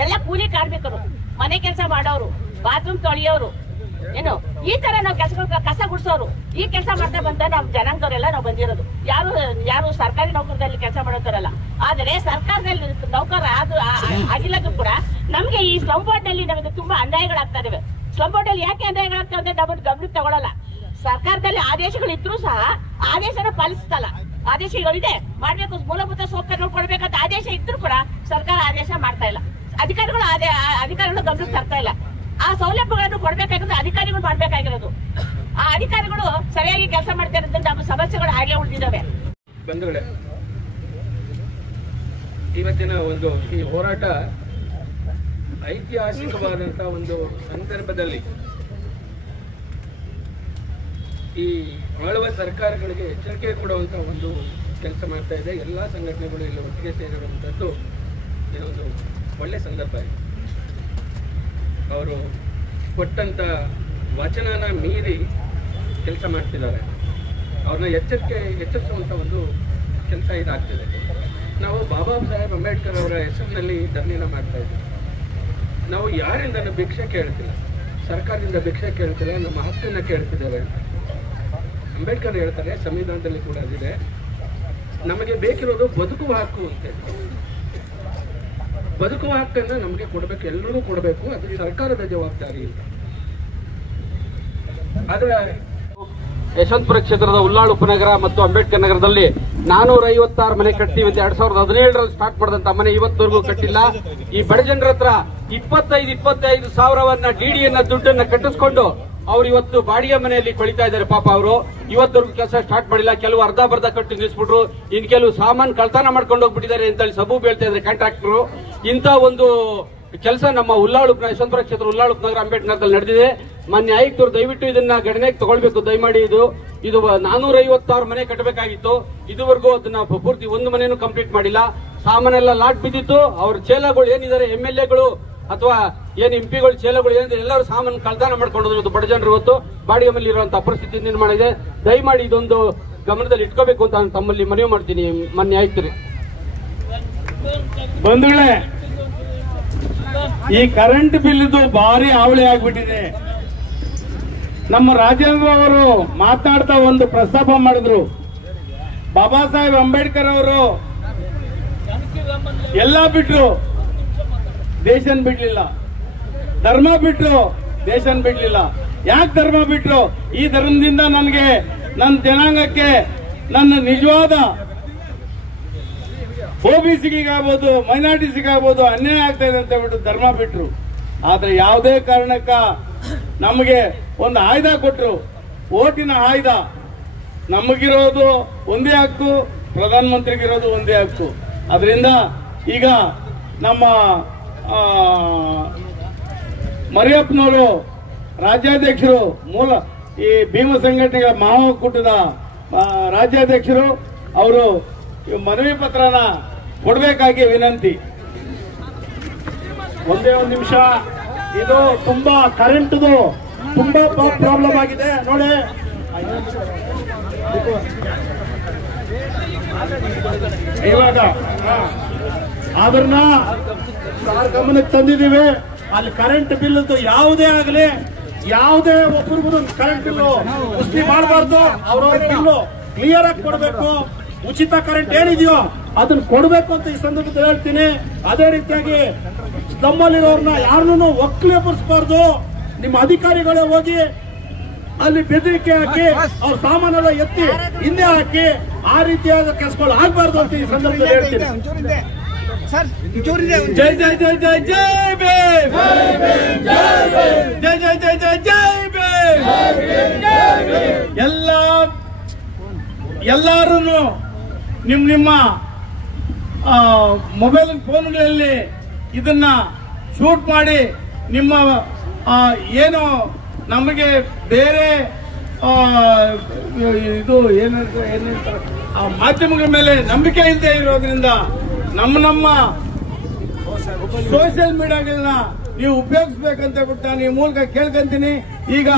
ಎಲ್ಲ ಕೂಲಿ ಕಾರ್ಮಿಕರು, ಮನೆ ಕೆಲಸ ಮಾಡೋರು, ಬಾತ್ರೂಮ್ ತೊಳೆಯೋರು, ಏನು ಈ ತರ ನಾವು ಕಸ ಗುಡಿಸೋರು, ಈ ಕೆಲಸ ಮಾಡ್ತಾ ಬಂದ ನಾವು ಜನಾಂಗದವರೆಲ್ಲ ನಾವು ಬಂದಿರೋದು. ಯಾರು ಸರ್ಕಾರಿ ನೌಕರದಲ್ಲಿ ಕೆಲಸ ಮಾಡೋತಾರಲ್ಲ. ಆದರೆ ಸರ್ಕಾರದಲ್ಲಿ ನೌಕರ ಆಗಿಲ್ಲದು ಕೂಡ ನಮ್ಗೆ ಈ ಸ್ಲಂ ಬೋರ್ಡ್ ನಲ್ಲಿ ನಮಗೆ ತುಂಬಾ ಅನ್ಯಾಯಗಳಾಗ್ತಾ ಇದಾವೆ. ಸ್ಲಂ ಬೋರ್ಡ್ ಅಲ್ಲಿ ಯಾಕೆ ಅನ್ಯಾಯಗಳಾಗ್ತವೆ ಅಂದ್ರೆ ನಮ್ಮನ್ನು ಗಮನಕ್ಕೆ ತಗೊಳ್ಳಲ್ಲ. ಸರ್ಕಾರದಲ್ಲಿ ಆದೇಶಗಳಿದ್ರು ಸಹ ಆದೇಶನ ಪಾಲಿಸ್ತಲ್ಲ. ಆದೇಶಗಳಿದೆ, ಮಾಡ್ಬೇಕು, ಮೂಲಭೂತ ಸೌಕರ್ಯಗಳು ಕೊಡ್ಬೇಕಂತ ಆದೇಶ ಇದ್ರು ಕೂಡ ಸರ್ಕಾರ ಆದೇಶ ಮಾಡ್ತಾ ಇಲ್ಲ. ಅಧಿಕಾರಿಗಳು ಗಮನಕ್ಕೆ ತರ್ತಾ ಇಲ್ಲ. ಆ ಸೌಲಭ್ಯಗಳನ್ನು ಕೊಡ್ಬೇಕಾಗಿರೋದು ಅಧಿಕಾರಿಗಳು ಮಾಡ್ಬೇಕಾಗಿರೋದು. ಆ ಅಧಿಕಾರಿಗಳು ಸರಿಯಾಗಿ ಕೆಲಸ ಮಾಡ್ತಾ ಇರೋದ್ರಿಂದ ನಮ್ಮ ಸಮಸ್ಯೆಗಳು ಹಾಗೆ ಉಳಿದಿದ್ದಾವೆ. ಬಂಧುಗಳೇ, ಇವತ್ತಿನ ಈ ಹೋರಾಟ ಐತಿಹಾಸಿಕವಾದಂತಹ ಒಂದು ಸಂದರ್ಭದಲ್ಲಿ ಈ ಆಳುವ ಸರ್ಕಾರಗಳಿಗೆ ಎಚ್ಚರಿಕೆ ಕೊಡುವಂತಹ ಒಂದು ಕೆಲಸ ಮಾಡ್ತಾ ಇದೆ. ಎಲ್ಲ ಸಂಘಟನೆಗಳು ಇಲ್ಲಿ ಒಟ್ಟಿಗೆ ಸೇರಿರುವಂಥದ್ದು ಇದೊಂದು ಒಳ್ಳೆ ಸಂದರ್ಭ ಇದೆ. ಅವರು ಕೊಟ್ಟಂತ ವಚನನ ಮೀರಿ ಕೆಲಸ ಮಾಡ್ತಿದ್ದಾರೆ. ಅವ್ರನ್ನ ಎಚ್ಚರಿಸುವಂಥ ಒಂದು ಕೆಲಸ ಇದಾಗ್ತಿದೆ. ನಾವು ಬಾಬಾ ಸಾಹೇಬ್ ಅಂಬೇಡ್ಕರ್ ಅವರ ಹೆಸರಿನಲ್ಲಿ ಧರಣಿನ ಮಾಡ್ತಾ ಇದ್ದೀವಿ. ನಾವು ಯಾರಿಂದನೂ ಭಿಕ್ಷೆ ಕೇಳ್ತಿಲ್ಲ, ಸರ್ಕಾರದಿಂದ ಭಿಕ್ಷೆ ಕೇಳ್ತಿಲ್ಲ, ನಮ್ಮ ಹಕ್ಕನ್ನು ಕೇಳ್ತಿದ್ದೇವೆ. ಅಂಬೇಡ್ಕರ್ ಹೇಳ್ತಾರೆ, ಸಂವಿಧಾನದಲ್ಲಿ ಕೂಡ ಅದಿದೆ, ನಮಗೆ ಬೇಕಿರೋದು ಬದುಕುವ ಹಕ್ಕು ಅಂತ. ಬದುಕುವ ಹಕ್ಕನ್ನು ನಮಗೆ ಕೊಡಬೇಕು, ಎಲ್ಲರೂ ಕೊಡಬೇಕು, ಅದು ಸರ್ಕಾರದ ಜವಾಬ್ದಾರಿ ಇಲ್ಲ. ಆದ್ರೆ ಯಶವಂತಪುರ ಕ್ಷೇತ್ರದ ಉಲ್ಲಾಳ್ ಉಪನಗರ ಮತ್ತು ಅಂಬೇಡ್ಕರ್ ನಗರದಲ್ಲಿ 456 ಮನೆ ಕಟ್ತೀವಿ ಅಂತ 2017ರಲ್ಲಿ ಸ್ಟಾರ್ಟ್ ಮಾಡಿದಂತ ಮನೆ ಇವತ್ತವರೆಗೂ ಕಟ್ಟಿಲ್ಲ. ಈ ಬಡ ಜನರ ಹತ್ರ 25 ಸಾವಿರವನ್ನ ಡಿಡಿಯನ್ನ ದುಡ್ಡನ್ನ ಕಟ್ಟಿಸ್ಕೊಂಡು ಅವ್ರು ಇವತ್ತು ಬಾಡಿಗೆ ಮನೆಯಲ್ಲಿ ಕೊಳಿತಾ ಇದ್ದಾರೆ. ಪಾಪ ಅವರು ಇವತ್ತವರೆಗೂ ಕೆಲಸ ಸ್ಟಾರ್ಟ್ ಮಾಡಿಲ್ಲ. ಕೆಲವು ಅರ್ಧ ಬರ್ಧ ಕಟ್ಟಿ ನಿಲ್ಲಿಸ್ಬಿಟ್ರು, ಇನ್ ಕೆಲವು ಸಾಮಾನು ಕಳ್ತನ ಮಾಡ್ಕೊಂಡು ಹೋಗ್ಬಿಟ್ಟಿದ್ದಾರೆ ಅಂತ ಹೇಳಿ ಸಬೂಬ್ ಹೇಳ್ತಾ ಇದ್ದಾರೆ ಕಾಂಟ್ರಾಕ್ಟರು. ಇಂಥ ಒಂದು ಕೆಲಸ ನಮ್ಮ ಯಶವಂತಪುರ ಕ್ಷೇತ್ರ ಉಲ್ಲಾಳ್ ಉಪನಗರ ಅಂಬೇಡ್ಕರ್ ನಗರದಲ್ಲಿ ನಡೆದಿದೆ. ಮಾನ್ಯ ಆಯುಕ್ತರು ದಯವಿಟ್ಟು ಇದನ್ನ ಗಣನೆಗೆ ತಗೊಳ್ಬೇಕು. ದಯಮಾಡಿ ಇದು 456 ಮನೆ ಕಟ್ಟಬೇಕಾಗಿತ್ತು. ಇದುವರೆಗೂ ಅದನ್ನ ಪೂರ್ತಿ ಒಂದು ಮನೆನೂ ಕಂಪ್ಲೀಟ್ ಮಾಡಿಲ್ಲ. ಸಾಮಾನೆಲ್ಲ ಲಾಟ್ ಬಿದ್ದಿತ್ತು. ಅವ್ರ ಚೇಲಗಳು ಏನಿದ್ದಾರೆ, MLAಗಳು ಅಥವಾ ಏನ್ MP ಗಳು ಚೇಲಗಳು ಏನಿದೆ ಎಲ್ಲರೂ ಸಾಮಾನು ಕಳ್ತನ ಮಾಡ್ಕೊಂಡು ಬಡ ಜನರು ಇವತ್ತು ಬಾಡಿಗೆ ಮೇಲೆ ಇರುವಂತಹ ಪರಿಸ್ಥಿತಿ ನಿರ್ಮಾಣ ಇದೆ. ದಯಮಾಡಿ ಇದೊಂದು ಗಮನದಲ್ಲಿ ಇಟ್ಕೋಬೇಕು ಅಂತ ನಾನು ತಮ್ಮಲ್ಲಿ ಮನವಿ ಮಾಡ್ತೀನಿ. ಮಾನ್ಯ ಆಯುಕ್ತರು, ಬಂಧುಗಳೇ, ಈ ಕರೆಂಟ್ ಬಿಲ್ದು ಭಾರಿ ಹಾವಳಿ ಆಗ್ಬಿಟ್ಟಿದೆ. ನಮ್ಮ ರಾಜೇಂದ್ರ ಅವರು ಮಾತನಾಡ್ತಾ ಒಂದು ಪ್ರಸ್ತಾಪ ಮಾಡಿದ್ರು. ಬಾಬಾ ಸಾಹೇಬ್ ಅಂಬೇಡ್ಕರ್ ಅವರು ಎಲ್ಲ ಬಿಟ್ರು, ದೇಶನ್ ಬಿಡ್ಲಿಲ್ಲ. ಧರ್ಮ ಬಿಟ್ರು, ದೇಶನ್ ಬಿಡ್ಲಿಲ್ಲ. ಯಾಕೆ ಧರ್ಮ ಬಿಟ್ರು? ಈ ಧರ್ಮದಿಂದ ನನಗೆ, ನನ್ನ ಜನಾಂಗಕ್ಕೆ, ನನ್ನ ನಿಜವಾದ OBCಗಾಗ್ಬೋದು, ಮೈನಾರಿಟಿಸಿಗಾಗ್ಬೋದು ಅನ್ಯಾಯ ಆಗ್ತಾ ಇದೆ ಅಂತ ಹೇಳ್ಬಿಟ್ಟು ಧರ್ಮ ಬಿಟ್ರು. ಆದ್ರೆ ಯಾವುದೇ ಕಾರಣಕ್ಕ ನಮಗೆ ಒಂದು ಆಯುಧ ಕೊಟ್ರು, ಓಟಿನ ಆಯುಧ. ನಮಗಿರೋದು ಒಂದೇ ಹಕ್ಕು, ಪ್ರಧಾನಮಂತ್ರಿಗಿರೋದು ಒಂದೇ ಹಕ್ಕು. ಅದರಿಂದ ಈಗ ನಮ್ಮ ಮರಿಯಪ್ಪನವರು ರಾಜ್ಯಾಧ್ಯಕ್ಷರು, ಈ ಭೀಮ ಸಂಘಟನೆಗಳ ಮಹಾಒಕ್ಕೂಟದ ರಾಜ್ಯಾಧ್ಯಕ್ಷರು, ಅವರು ಮನವಿ ಪತ್ರನ ಕೊಡಬೇಕಾಗಿ ವಿನಂತಿ. ಒಂದೇ ಒಂದು ನಿಮಿಷ. ಇದು ತುಂಬಾ ಕರೆಂಟ್ದು ತುಂಬಾ ಪ್ರಾಬ್ಲಮ್ ಆಗಿದೆ ನೋಡಿ. ಇವಾಗ ಅದನ್ನ ಗಮನಕ್ಕೆ ತಂದಿದ್ದೀವಿ. ಅಲ್ಲಿ ಕರೆಂಟ್ ಬಿಲ್ ಯಾವುದೇ ಆಗಲಿ, ಯಾವುದೇ ಒಬ್ಬರಿಗೂ ಕರೆಂಟ್ ಬಿಲ್ ಮುಸ್ಲಿ ಮಾಡಬಾರ್ದು. ಅವ್ರವ್ರ ಬಿಲ್ಲು ಕ್ಲಿಯರ್ ಆಗಿ ಕೊಡಬೇಕು. ಉಚಿತ ಕರೆಂಟ್ ಏನಿದೆಯೋ ಅದನ್ನ ಕೊಡಬೇಕು ಅಂತ ಈ ಸಂದರ್ಭದಲ್ಲಿ ಹೇಳ್ತೀನಿ. ಅದೇ ರೀತಿಯಾಗಿ ನಮ್ಮಲ್ಲಿರೋರ್ನ ಯಾರನ್ನೂ ಒಕ್ಕಲೆಬ್ಬಿಸಬಾರ್ದು. ನಿಮ್ಮ ಅಧಿಕಾರಿಗಳೇ ಹೋಗಿ ಅಲ್ಲಿ ಬೆದರಿಕೆ ಹಾಕಿ ಅವ್ರ ಸಾಮಾನೆಲ್ಲ ಎತ್ತಿ ಹಿಂದೆ ಹಾಕಿ ಆ ರೀತಿಯಾದ ಕೆಲಸಗಳು ಆಗ್ಬಾರ್ದು ಅಂತ ಈ ಸಂದರ್ಭದಲ್ಲಿ ಹೇಳ್ತೀನಿ. ಜೈ ಜೈ ಜೈ ಜೈ ಜೈ ಭೀಮ್, ಜೈ ಜೈ ಜೈ ಜೈ ಜೈ ಭೀಮ್. ಎಲ್ಲರೂ ನಿಮ್ಮ ಮೊಬೈಲ್ ಫೋನ್ಗಳಲ್ಲಿ ಇದನ್ನ ಶೂಟ್ ಮಾಡಿ ನಿಮ್ಮ ಏನು ನಮಗೆ ಬೇರೆ ಇದು ಏನೇನು ಮಾಧ್ಯಮಗಳ ಮೇಲೆ ನಂಬಿಕೆ ಇಲ್ಲದೆ ಇರೋದ್ರಿಂದ ನಮ್ಮ ಸೋಷಿಯಲ್ ಮೀಡಿಯಾಗಳನ್ನ ನೀವು ಉಪಯೋಗಿಸಬೇಕಂತ ಬಿಟ್ಟು ನಾನು ಈ ಮೂಲಕ ಕೇಳ್ಕೊಂತೀನಿ. ಈಗ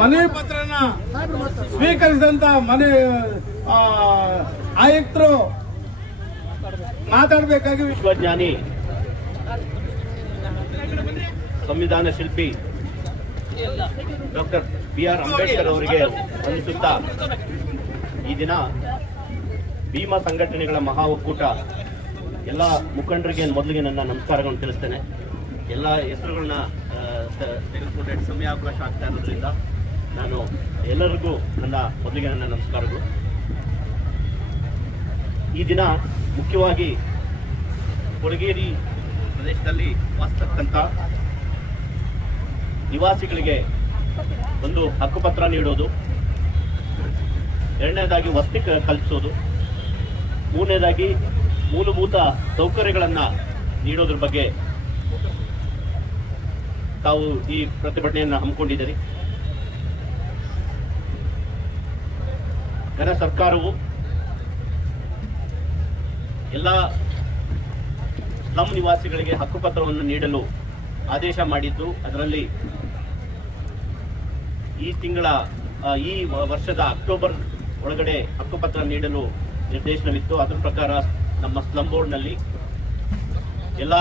ಮನವಿ ಪತ್ರನ ಸ್ವೀಕರಿಸಿದಂತ ಆಯುಕ್ತರು ಮಾತಾಡಬೇಕಾಗಿ. ವಿಶ್ವಜ್ಞಾನಿ ಸಂವಿಧಾನ ಶಿಲ್ಪಿ ಡಾಕ್ಟರ್ BR ಅಂಬೇಡ್ಕರ್ ಅವರಿಗೆ ವಂದಿಸುತ್ತಾ ಈ ದಿನ ಭೀಮಾ ಸಂಘಟನೆಗಳ ಮಹಾ ಒಕ್ಕೂಟ ಎಲ್ಲ ಮುಖಂಡರಿಗೆ ಮೊದಲಿಗೆ ನನ್ನ ನಮಸ್ಕಾರಗಳನ್ನು ತಿಳಿಸ್ತೇನೆ. ಎಲ್ಲ ಹೆಸರುಗಳನ್ನ ತೆಗೆದುಕೊಂಡ್ರೆ ಸಮಯಾವಕಾಶ ಆಗ್ತಾ ಇರೋದ್ರಿಂದ ನಾನು ಎಲ್ಲರಿಗೂ ಮೊದಲಿಗೆ ನನ್ನ ನಮಸ್ಕಾರಗಳು. ಈ ದಿನ ಮುಖ್ಯವಾಗಿ ಕೊಳಗೇರಿ ಪ್ರದೇಶದಲ್ಲಿ ವಾಸಿಸತಕ್ಕಂಥ ನಿವಾಸಿಗಳಿಗೆ ಒಂದು ಹಕ್ಕುಪತ್ರ ನೀಡೋದು, ಎರಡನೇದಾಗಿ ವಸತಿ ಕಲ್ಪಿಸೋದು, ಮೂರನೇದಾಗಿ ಮೂಲಭೂತ ಸೌಕರ್ಯಗಳನ್ನು ನೀಡೋದ್ರ ಬಗ್ಗೆ ತಾವು ಈ ಪ್ರತಿಭಟನೆಯನ್ನು ಹಮ್ಮಿಕೊಂಡಿದ್ದೀರಿ. ಘನ ಸರ್ಕಾರವು ಎಲ್ಲ ಸ್ಲಂ ನಿವಾಸಿಗಳಿಗೆ ಹಕ್ಕುಪತ್ರವನ್ನು ನೀಡಲು ಆದೇಶ ಮಾಡಿದ್ದು, ಅದರಲ್ಲಿ ಈ ವರ್ಷದ ಅಕ್ಟೋಬರ್ ಒಳಗಡೆ ಹಕ್ಕುಪತ್ರ ನೀಡಲು ನಿರ್ದೇಶನವಿತ್ತು. ಅದರ ಪ್ರಕಾರ ನಮ್ಮ ಸ್ಲಂ ಬೋರ್ಡ್ನಲ್ಲಿ ಎಲ್ಲ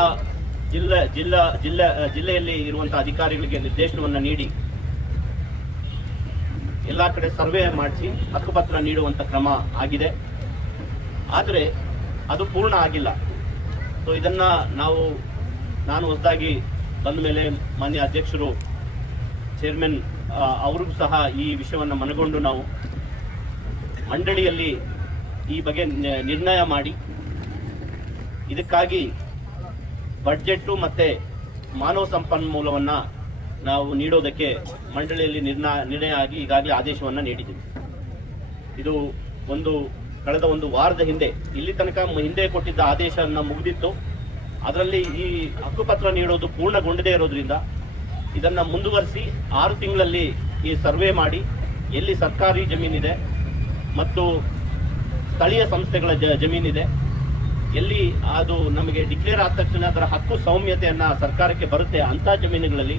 ಜಿಲ್ಲೆಯಲ್ಲಿ ಇರುವಂತಹ ಅಧಿಕಾರಿಗಳಿಗೆ ನಿರ್ದೇಶನವನ್ನು ನೀಡಿ ಎಲ್ಲಾ ಕಡೆ ಸರ್ವೆ ಮಾಡಿಸಿ ಹಕ್ಕುಪತ್ರ ನೀಡುವಂತ ಕ್ರಮ ಆಗಿದೆ. ಆದರೆ ಅದು ಪೂರ್ಣ ಆಗಿಲ್ಲ. ಸೊ ಇದನ್ನ ನಾನು ಹೊಸದಾಗಿ ಬಂದ ಮೇಲೆ ಮಾನ್ಯ ಅಧ್ಯಕ್ಷರು, ಚೇರ್ಮನ್ ಅವ್ರಿಗೂ ಸಹ ಈ ವಿಷಯವನ್ನು ಮನಗೊಂಡು ನಾವು ಮಂಡಳಿಯಲ್ಲಿ ಈ ಬಗ್ಗೆ ನಿರ್ಣಯ ಮಾಡಿ ಇದಕ್ಕಾಗಿ ಬಡ್ಜೆಟ್ ಮತ್ತೆ ಮಾನವ ಸಂಪನ್ಮೂಲವನ್ನ ನಾವು ನೀಡೋದಕ್ಕೆ ಮಂಡಳಿಯಲ್ಲಿ ನಿರ್ಣಯ ಆಗಿ ಈಗಾಗಲೇ ಆದೇಶವನ್ನ ನೀಡಿದ್ದೀವಿ. ಇದು ಕಳೆದ ಒಂದು ವಾರದ ಹಿಂದೆ ಇಲ್ಲಿ ತನಕ ಹಿಂದೆ ಕೊಟ್ಟಿದ್ದ ಆದೇಶವನ್ನ ಮುಗಿದಿತ್ತು. ಅದರಲ್ಲಿ ಈ ಹಕ್ಕುಪತ್ರ ನೀಡೋದು ಪೂರ್ಣಗೊಂಡದೇ ಇರೋದ್ರಿಂದ ಇದನ್ನ ಮುಂದುವರಿಸಿ 6 ತಿಂಗಳಲ್ಲಿ ಈ ಸರ್ವೆ ಮಾಡಿ ಎಲ್ಲಿ ಸರ್ಕಾರಿ ಜಮೀನಿದೆ ಮತ್ತು ಸ್ಥಳೀಯ ಸಂಸ್ಥೆಗಳ ಜಮೀನಿದೆ, ಎಲ್ಲಿ ಅದು ನಮಗೆ ಡಿಕ್ಲೇರ್ ಆದ ತಕ್ಷಣ ಅದರ ಹಕ್ಕು ಸೌಮ್ಯತೆಯನ್ನ ಸರ್ಕಾರಕ್ಕೆ ಬರುತ್ತೆ ಅಂತ ಜಮೀನುಗಳಲ್ಲಿ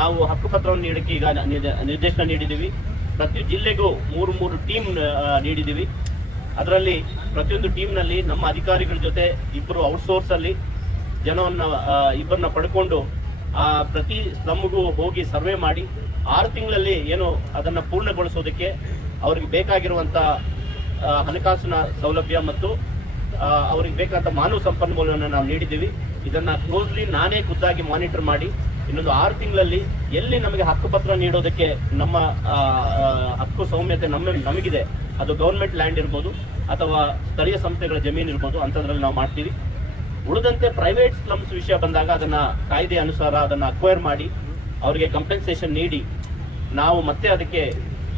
ನಾವು ಹಕ್ಕುಪತ್ರವನ್ನು ನೀಡಕ್ಕೆ ಈಗ ನಿರ್ದೇಶನ ನೀಡಿದ್ದೀವಿ. ಪ್ರತಿ ಜಿಲ್ಲೆಗೂ 3 ಟೀಮ್ ನೀಡಿದ್ದೀವಿ. ಅದರಲ್ಲಿ ಪ್ರತಿಯೊಂದು ಟೀಮ್ನಲ್ಲಿ ನಮ್ಮ ಅಧಿಕಾರಿಗಳ ಜೊತೆ ಇಬ್ಬರು ಔಟ್ಸೋರ್ಸ್ ಅಲ್ಲಿ ಇಬ್ಬರನ್ನ ಪಡ್ಕೊಂಡು ಪ್ರತಿ ಸ್ಲಮ್ಗೂ ಹೋಗಿ ಸರ್ವೆ ಮಾಡಿ 6 ತಿಂಗಳಲ್ಲಿ ಏನು ಅದನ್ನ ಪೂರ್ಣಗೊಳಿಸೋದಕ್ಕೆ ಅವ್ರಿಗೆ ಬೇಕಾಗಿರುವಂತ ಹಣಕಾಸಿನ ಸೌಲಭ್ಯ ಮತ್ತು ಅವ್ರಿಗೆ ಬೇಕಾದ ಮಾನವ ಸಂಪನ್ಮೂಲವನ್ನು ನಾವು ನೀಡಿದ್ದೀವಿ. ಇದನ್ನ ಕ್ಲೋಸ್ಲಿ ನಾನೇ ಖುದ್ದಾಗಿ ಮಾನಿಟರ್ ಮಾಡಿ ಇನ್ನೊಂದು 6 ತಿಂಗಳಲ್ಲಿ ಎಲ್ಲಿ ನಮಗೆ ಹಕ್ಕುಪತ್ರ ನೀಡೋದಕ್ಕೆ ನಮ್ಮ ಹಕ್ಕು ಸೌಮ್ಯತೆ ನಮಗಿದೆ, ಅದು ಗವರ್ಮೆಂಟ್ ಲ್ಯಾಂಡ್ ಇರ್ಬೋದು ಅಥವಾ ಸ್ಥಳೀಯ ಸಂಸ್ಥೆಗಳ ಜಮೀನು ಇರ್ಬೋದು, ಅಂತದ್ರಲ್ಲಿ ನಾವು ಮಾಡ್ತೀವಿ. ಉಳಿದಂತೆ ಪ್ರೈವೇಟ್ ಸ್ಲಮ್ಸ್ ವಿಷಯ ಬಂದಾಗ ಅದನ್ನ ಕಾಯ್ದೆ ಅನುಸಾರ ಅದನ್ನ ಅಕ್ವೈರ್ ಮಾಡಿ ಅವರಿಗೆ ಕಂಪೆನ್ಸೇಷನ್ ನೀಡಿ ನಾವು ಮತ್ತೆ ಅದಕ್ಕೆ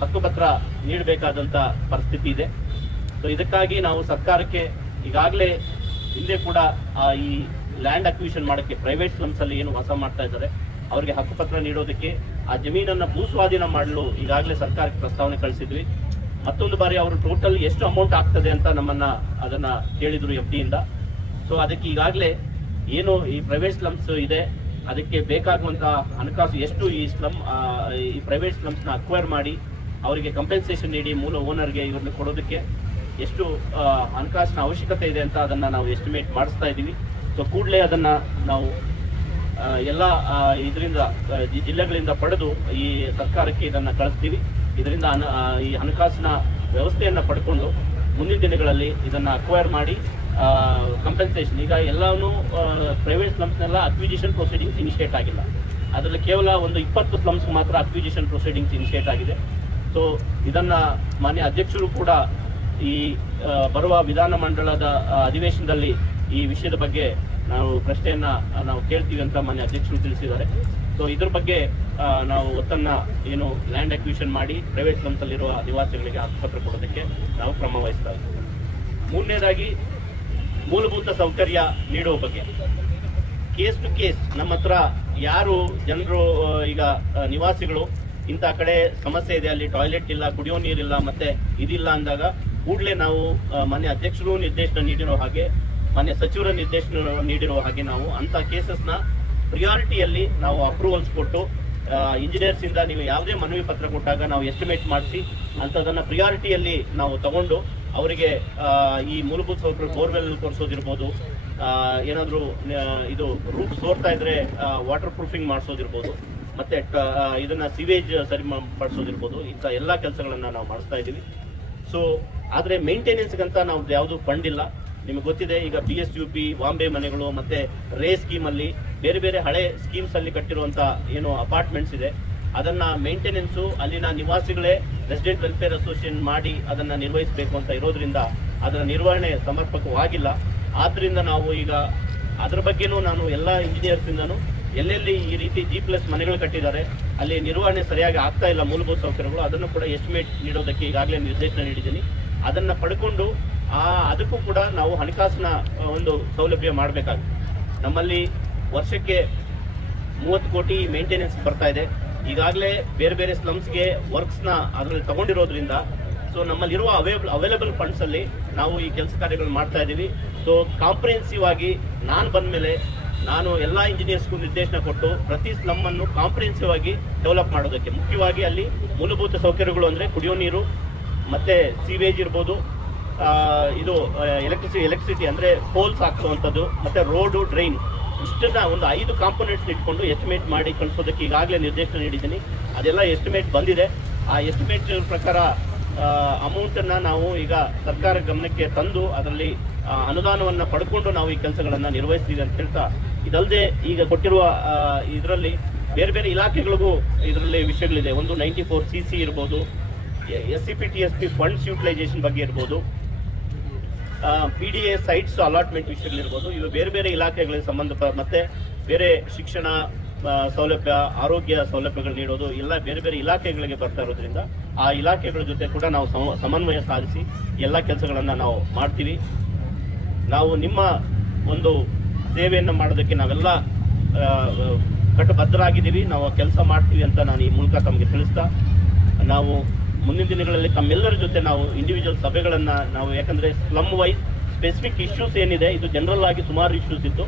ಹಕ್ಕುಪತ್ರ ನೀಡಬೇಕಾದಂತ ಪರಿಸ್ಥಿತಿ ಇದೆ. ಸೊ ಇದಕ್ಕಾಗಿ ನಾವು ಸರ್ಕಾರಕ್ಕೆ ಈಗಾಗಲೇ ಹಿಂದೆ ಕೂಡ ಈ ಲ್ಯಾಂಡ್ ಅಕ್ವಿಷನ್ ಮಾಡಕ್ಕೆ ಪ್ರೈವೇಟ್ ಸ್ಲಮ್ಸ್ ಅಲ್ಲಿ ಏನು ವಾಸ ಮಾಡ್ತಾ ಇದ್ದಾರೆ ಅವರಿಗೆ ಹಕ್ಕುಪತ್ರ ನೀಡೋದಕ್ಕೆ ಆ ಜಮೀನನ್ನ ಭೂಸ್ವಾಧೀನ ಮಾಡಲು ಈಗಾಗಲೇ ಸರ್ಕಾರಕ್ಕೆ ಪ್ರಸ್ತಾವನೆ ಕಳಿಸಿದ್ವಿ. ಮತ್ತೊಂದು ಬಾರಿ ಅವರು ಟೋಟಲ್ ಎಷ್ಟು ಅಮೌಂಟ್ ಆಗ್ತದೆ ಅಂತ ಅದನ್ನ ಕೇಳಿದ್ರು FD ಇಂದ. ಸೊ ಅದಕ್ಕೆ ಈಗಾಗಲೇ ಏನು ಈ ಪ್ರೈವೇಟ್ ಸ್ಲಮ್ಸ್ ಇದೆ ಅದಕ್ಕೆ ಬೇಕಾಗುವಂತಹ ಹಣಕಾಸು ಎಷ್ಟು ಈ ಪ್ರೈವೇಟ್ ಸ್ಲಮ್ಸ್ ನ ಅಕ್ವೈರ್ ಮಾಡಿ ಅವರಿಗೆ ಕಂಪೆನ್ಸೇಷನ್ ನೀಡಿ ಮೂಲ ಓನರ್ಗೆ ಇವ್ರನ್ನ ಕೊಡೋದಕ್ಕೆ ಎಷ್ಟು ಹಣಕಾಸಿನ ಅವಶ್ಯಕತೆ ಇದೆ ಅಂತ ಅದನ್ನ ನಾವು ಎಸ್ಟಿಮೇಟ್ ಮಾಡಿಸ್ತಾ ಇದ್ದೀವಿ. ಸೊ ಕೂಡಲೇ ಅದನ್ನ ನಾವು ಎಲ್ಲ ಇದರಿಂದ ಜಿಲ್ಲೆಗಳಿಂದ ಪಡೆದು ಈ ಸರ್ಕಾರಕ್ಕೆ ಇದನ್ನ ಕಳಿಸ್ತೀವಿ. ಇದರಿಂದ ಈ ಹಣಕಾಸಿನ ವ್ಯವಸ್ಥೆಯನ್ನ ಪಡ್ಕೊಂಡು ಮುಂದಿನ ದಿನಗಳಲ್ಲಿ ಇದನ್ನ ಅಕ್ವೈರ್ ಮಾಡಿ ಕಂಪೆನ್ಸೇಷನ್, ಈಗ ಎಲ್ಲಾನು ಪ್ರೈವೇಟ್ ಸ್ಲಮ್ಸ್ನೆಲ್ಲ ಅಕ್ವಿಜಿಷನ್ ಪ್ರೊಸೀಡಿಂಗ್ಸ್ ಇನಿಷಿಯೇಟ್ ಆಗಿಲ್ಲ. ಅದರಲ್ಲಿ ಕೇವಲ ಒಂದು 20 ಸ್ಲಮ್ಸ್ ಮಾತ್ರ ಅಕ್ವಿಜಿಷನ್ ಪ್ರೊಸೀಡಿಂಗ್ಸ್ ಇನಿಷಿಯೇಟ್ ಆಗಿದೆ. ಸೊ ಇದನ್ನ ಮಾನ್ಯ ಅಧ್ಯಕ್ಷರು ಕೂಡ ಈ ಬರುವ ವಿಧಾನಮಂಡಲದ ಅಧಿವೇಶನದಲ್ಲಿ ಈ ವಿಷಯದ ಬಗ್ಗೆ ನಾವು ಪ್ರಶ್ನೆಯನ್ನ ನಾವು ಕೇಳ್ತೀವಿ ಅಂತ ಮಾನ್ಯ ಅಧ್ಯಕ್ಷರು ತಿಳಿಸಿದ್ದಾರೆ. ಸೊ ಇದ್ರ ಬಗ್ಗೆ ನಾವು ಒತ್ತನ್ನ ಏನು ಲ್ಯಾಂಡ್ ಅಕ್ವಿಷನ್ ಮಾಡಿ ಪ್ರೈವೇಟ್ ಸ್ಲಮ್ಸ್ ಅಲ್ಲಿರುವ ನಿವಾಸಿಗಳಿಗೆ ಹಕ್ಕುಪತ್ರ ಕೊಡೋದಕ್ಕೆ ನಾವು ಕ್ರಮ ವಹಿಸ್ತಾ ಇದ್ದೀವಿ. ಮೂರನೇದಾಗಿ ಮೂಲಭೂತ ಸೌಕರ್ಯ ನೀಡುವ ಬಗ್ಗೆ ಕೇಸ್ ಟು ಕೇಸ್ ನಮ್ಮ ಹತ್ರ ಯಾರು ಜನರು ಈಗ ನಿವಾಸಿಗಳು ಇಂಥ ಕಡೆ ಸಮಸ್ಯೆ ಇದೆ, ಅಲ್ಲಿ ಟಾಯ್ಲೆಟ್ ಇಲ್ಲ, ಕುಡಿಯೋ ನೀರಿಲ್ಲ, ಮತ್ತೆ ಇದಿಲ್ಲ ಅಂದಾಗ ಕೂಡಲೇ ನಾವು ಮಾನ್ಯ ಅಧ್ಯಕ್ಷರು ನಿರ್ದೇಶನ ನೀಡಿರೋ ಹಾಗೆ ಮಾನ್ಯ ಸಚಿವರ ನಿರ್ದೇಶನ ನೀಡಿರೋ ಹಾಗೆ ನಾವು ಅಂತ ಕೇಸಸ್ನ ಪ್ರಿಯಾರಿಟಿಯಲ್ಲಿ ನಾವು ಅಪ್ರೂವಲ್ಸ್ ಕೊಟ್ಟು ಇಂಜಿನಿಯರ್ಸ್ ಇಂದ ನೀವು ಯಾವುದೇ ಮನವಿ ಪತ್ರ ಕೊಟ್ಟಾಗ ನಾವು ಎಸ್ಟಿಮೇಟ್ ಮಾಡಿಸಿ ಅಂತದನ್ನ ಪ್ರಿಯಾರಿಟಿಯಲ್ಲಿ ನಾವು ತಗೊಂಡು ಅವರಿಗೆ ಈ ಮೂಲಭೂತ ಸೌಕರ್ಯ ಬೋರ್ವೆಲ್ ಕೊಡಿಸೋದಿರ್ಬೋದು ಏನಾದರೂ ಇದು ರೂಫ್ ಸೋರ್ತಾ ಇದ್ರೆ ವಾಟರ್ ಪ್ರೂಫಿಂಗ್ ಮಾಡಿಸೋದಿರ್ಬೋದು, ಮತ್ತೆ ಇದನ್ನ ಸಿವೇಜ್ ಸರಿ ಪಡಿಸೋದಿರ್ಬೋದು, ಇಂಥ ಎಲ್ಲ ಕೆಲಸಗಳನ್ನ ನಾವು ಮಾಡಿಸ್ತಾ ಇದ್ದೀವಿ. ಸೊ ಆದರೆ ಮೇಂಟೆನೆನ್ಸ್ಗಂತ ನಾವು ಯಾವುದು ಫಂಡ್ ಇಲ್ಲ. ನಿಮಗೆ ಗೊತ್ತಿದೆ, ಈಗ BSUP, ಬಾಂಬೆ ಮನೆಗಳು ಮತ್ತೆ ರೇ ಸ್ಕೀಮ್ ಅಲ್ಲಿ ಬೇರೆ ಬೇರೆ ಹಳೆ ಸ್ಕೀಮ್ಸ್ ಅಲ್ಲಿ ಕಟ್ಟಿರುವಂತ ಏನು ಅಪಾರ್ಟ್ಮೆಂಟ್ಸ್ ಇದೆ, ಅದನ್ನ ಮೇಂಟೆನೆನ್ಸು ಅಲ್ಲಿನ ನಿವಾಸಿಗಳೇ ರೆಸಿಡೆಂಟ್ ವೆಲ್ಫೇರ್ ಅಸೋಸಿಯೇಷನ್ ಮಾಡಿ ಅದನ್ನ ನಿರ್ವಹಿಸಬೇಕು ಅಂತ ಇರೋದ್ರಿಂದ ಅದರ ನಿರ್ವಹಣೆ ಸಮರ್ಪಕವಾಗಿಲ್ಲ. ಆದ್ರಿಂದ ನಾವು ಈಗ ಅದರ ಬಗ್ಗೆನೂ ನಾನು ಎಲ್ಲ ಇಂಜಿನಿಯರ್ಸ್ ಇಂದನೂ ಎಲ್ಲೆಲ್ಲಿ ಈ ರೀತಿ G+ ಮನೆಗಳು ಕಟ್ಟಿದ್ದಾರೆ ಅಲ್ಲಿ ನಿರ್ವಹಣೆ ಸರಿಯಾಗಿ ಆಗ್ತಾ ಇಲ್ಲ ಮೂಲಭೂತ ಸೌಕರ್ಯಗಳು, ಅದನ್ನು ಕೂಡ ಎಸ್ಟಿಮೇಟ್ ನೀಡೋದಕ್ಕೆ ಈಗಾಗಲೇ ನಿರ್ದೇಶನ ನೀಡಿದ್ದೀನಿ. ಅದನ್ನ ಪಡ್ಕೊಂಡು ಅದಕ್ಕೂ ಕೂಡ ನಾವು ಹಣಕಾಸಿನ ಒಂದು ಸೌಲಭ್ಯ ಮಾಡಬೇಕಾಗುತ್ತೆ. ನಮ್ಮಲ್ಲಿ ವರ್ಷಕ್ಕೆ 30 ಕೋಟಿ ಮೇಂಟೆನೆನ್ಸ್ ಬರ್ತಾ ಇದೆ. ಈಗಾಗಲೇ ಬೇರೆ ಬೇರೆ ಸ್ಲಮ್ಸ್ಗೆ ವರ್ಕ್ಸ್ನ ಅದರಲ್ಲಿ ತಗೊಂಡಿರೋದ್ರಿಂದ ಸೊ ನಮ್ಮಲ್ಲಿರುವ ಅವೈಲೇಬಲ್ ಫಂಡ್ಸ್ ಅಲ್ಲಿ ನಾವು ಈ ಕೆಲಸ ಕಾರ್ಯಗಳು ಮಾಡ್ತಾ ಇದ್ದೀವಿ. ಸೊ ಕಾಂಪ್ರಿಹೆನ್ಸಿವ್ ಆಗಿ ನಾನು ಬಂದ್ಮೇಲೆ ನಾನು ಎಲ್ಲ ಇಂಜಿನಿಯರ್ಸ್ಗೂ ನಿರ್ದೇಶನ ಕೊಟ್ಟು ಪ್ರತಿ ಸ್ಲಮ್ ಅನ್ನು ಕಾಂಪ್ರಿಹೆನ್ಸಿವ್ ಆಗಿ ಡೆವಲಪ್ ಮಾಡೋದಕ್ಕೆ, ಮುಖ್ಯವಾಗಿ ಅಲ್ಲಿ ಮೂಲಭೂತ ಸೌಕರ್ಯಗಳು ಅಂದ್ರೆ ಕುಡಿಯೋ ನೀರು ಮತ್ತೆ ಸೀವೇಜ್ ಇರ್ಬೋದು, ಇದು ಎಲೆಕ್ಟ್ರಿಸಿಟಿ ಅಂದ್ರೆ ಪೋಲ್ಸ್ ಹಾಕುವಂಥದ್ದು, ಮತ್ತೆ ರೋಡು, ಡ್ರೈನ್, ಇಷ್ಟನ್ನ ಒಂದು 5 ಕಾಂಪೋನೆಂಟ್ಸ್ ಇಟ್ಕೊಂಡು ಎಸ್ಟಿಮೇಟ್ ಮಾಡಿ ಕಳಿಸೋದಕ್ಕೆ ಈಗಾಗಲೇ ನಿರ್ದೇಶನ ನೀಡಿದ್ದೀನಿ. ಅದೆಲ್ಲ ಎಸ್ಟಿಮೇಟ್ ಬಂದಿದೆ. ಆ ಎಸ್ಟಿಮೇಟ್ ಪ್ರಕಾರ ಅಮೌಂಟ್ ಅನ್ನ ನಾವು ಈಗ ಸರ್ಕಾರ ಗಮನಕ್ಕೆ ತಂದು ಅದರಲ್ಲಿ ಅನುದಾನವನ್ನ ಪಡ್ಕೊಂಡು ನಾವು ಈ ಕೆಲಸಗಳನ್ನ ನಿರ್ವಹಿಸ್ತೀವಿ ಅಂತ ಹೇಳ್ತಾ, ಇದಲ್ಲದೆ ಈಗ ಕೊಟ್ಟಿರುವ ಇದರಲ್ಲಿ ಬೇರೆ ಬೇರೆ ಇಲಾಖೆಗಳಿಗೂ ಇದರಲ್ಲಿ ವಿಷಯಗಳಿದೆ. ಒಂದು 94CC ಇರ್ಬೋದು, SCP TSP ಫಂಡ್ಸ್ ಯೂಟಿಲೈಸೇಷನ್ ಬಗ್ಗೆ ಇರ್ಬೋದು, PDA ಸೈಟ್ಸ್ ಅಲಾಟ್ಮೆಂಟ್ ವಿಷಯಗಳಿರ್ಬೋದು, ಇವು ಬೇರೆ ಬೇರೆ ಇಲಾಖೆಗಳಿಗೆ ಮತ್ತೆ ಬೇರೆ ಶಿಕ್ಷಣ ಸೌಲಭ್ಯ, ಆರೋಗ್ಯ ಸೌಲಭ್ಯಗಳು ನೀಡೋದು ಎಲ್ಲ ಬೇರೆ ಬೇರೆ ಇಲಾಖೆಗಳಿಗೆ ಬರ್ತಾ ಇರೋದ್ರಿಂದ ಆ ಇಲಾಖೆಗಳ ಜೊತೆ ಕೂಡ ನಾವು ಸಮನ್ವಯ ಸಾಧಿಸಿ ಎಲ್ಲ ಕೆಲಸಗಳನ್ನ ನಾವು ಮಾಡ್ತೀವಿ. ನಾವು ನಿಮ್ಮ ಒಂದು ಸೇವೆಯನ್ನು ಮಾಡೋದಕ್ಕೆ ನಾವೆಲ್ಲ ಕಟ್ಟಬದ್ಧರಾಗಿದ್ದೀವಿ, ನಾವು ಕೆಲಸ ಮಾಡ್ತೀವಿ ಅಂತ ನಾನು ಈ ಮೂಲಕ ತಮಗೆ ತಿಳಿಸ್ತಾ, ನಾವು ಮುಂದಿನ ದಿನಗಳಲ್ಲಿ ತಮ್ಮೆಲ್ಲರ ಜೊತೆ ನಾವು ಇಂಡಿವಿಜುವಲ್ ಸಭೆಗಳನ್ನ ನಾವು, ಯಾಕಂದ್ರೆ ಸ್ಲಮ್ ವೈಸ್ ಸ್ಪೆಸಿಫಿಕ್ ಇಶ್ಯೂಸ್ ಏನಿದೆ, ಇದು ಜನರಲ್ ಆಗಿ ಸುಮಾರು ಇಶ್ಯೂಸ್ ಇತ್ತು,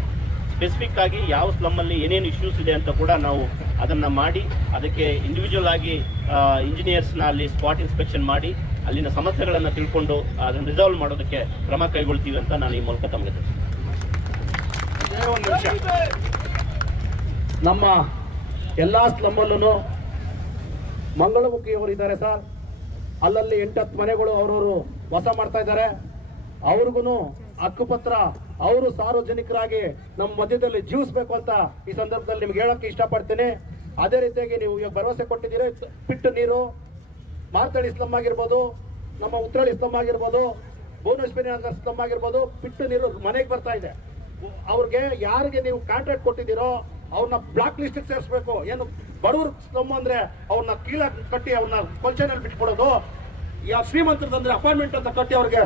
ಸ್ಪೆಸಿಫಿಕ್ ಆಗಿ ಯಾವ ಸ್ಲಮ್ ಅಲ್ಲಿ ಏನೇನು ಇಶ್ಯೂಸ್ ಇದೆ ಅಂತ ಕೂಡ ನಾವು ಅದನ್ನ ಮಾಡಿ ಅದಕ್ಕೆ ಇಂಡಿವಿಜುವಲ್ ಆಗಿ ಇಂಜಿನಿಯರ್ಸ್ನ ಅಲ್ಲಿ ಸ್ಪಾಟ್ ಇನ್ಸ್ಪೆಕ್ಷನ್ ಮಾಡಿ ಅಲ್ಲಿನ ಸಮಸ್ಯೆಗಳನ್ನು ತಿಳ್ಕೊಂಡು ಅದನ್ನು ರಿಸಾಲ್ವ್ ಮಾಡೋದಕ್ಕೆ ಕ್ರಮ ಕೈಗೊಳ್ತೀವಿ ಅಂತ ನಾನು ಈ ಮೂಲಕ ತಮಗೆ ನಮ್ಮ ಎಲ್ಲಾ ಸ್ಲಮ್ಮಲ್ಲೂ ಮಂಗಳಮುಖಿಯವರು ಇದ್ದಾರೆ ಸರ್. ಅಲ್ಲಲ್ಲಿ 8-10 ಮನೆಗಳು ಅವರವರು ವಾಸ ಮಾಡ್ತಾ ಇದ್ದಾರೆ. ಅವ್ರಿಗೂ ಹಕ್ಕುಪತ್ರ ಅವರು ಸಾರ್ವಜನಿಕರಾಗಿ ನಮ್ಮ ಮಧ್ಯದಲ್ಲಿ ಜೀವಿಸಬೇಕು ಅಂತ ಈ ಸಂದರ್ಭದಲ್ಲಿ ನಿಮ್ಗೆ ಹೇಳಕ್ಕೆ ಇಷ್ಟಪಡ್ತೀನಿ. ಅದೇ ರೀತಿಯಾಗಿ ನೀವು ಈಗ ಭರವಸೆ ಕೊಟ್ಟಿದ್ದೀರಿ, ಪಿಟ್ಟು ನೀರು ಮಾರ್ತಳ್ಳಿ ಸ್ಲಮ್ ಆಗಿರ್ಬೋದು, ನಮ್ಮ ಉತ್ತರಳ್ಳಿ ಸ್ಲಮ್ ಆಗಿರ್ಬೋದು, ಭುವನೇಶ್ವರಿ ನಗರ ಸ್ಲಮ್ ಆಗಿರ್ಬೋದು, ಪಿಟ್ಟು ನೀರು ಮನೆಗೆ ಬರ್ತಾ ಇದೆ. ಅವ್ರಿಗೆ ಯಾರಿಗೆ ನೀವು ಕಾಂಟ್ರಾಕ್ಟ್ ಕೊಟ್ಟಿದ್ದೀರೋ ಅವ್ರನ್ನ ಬ್ಲಾಕ್ ಲಿಸ್ಟ್ ಸೇರಿಸಬೇಕು. ಏನು ಬಡವರು ಸ್ಲಮ್ ಅಂದ್ರೆ ಅವ್ರನ್ನ ಕೀಳ ಕಟ್ಟಿ ಅವ್ರನ್ನ ಕೊಲ್ಚನಲ್ಲಿ ಬಿಟ್ಕೊಡೋದು, ಯಾವ ಶ್ರೀಮಂತರಂದ್ರೆ ಅಪಾರ್ಟ್ಮೆಂಟ್ ಅಂತ ಕಟ್ಟಿ ಅವ್ರಿಗೆ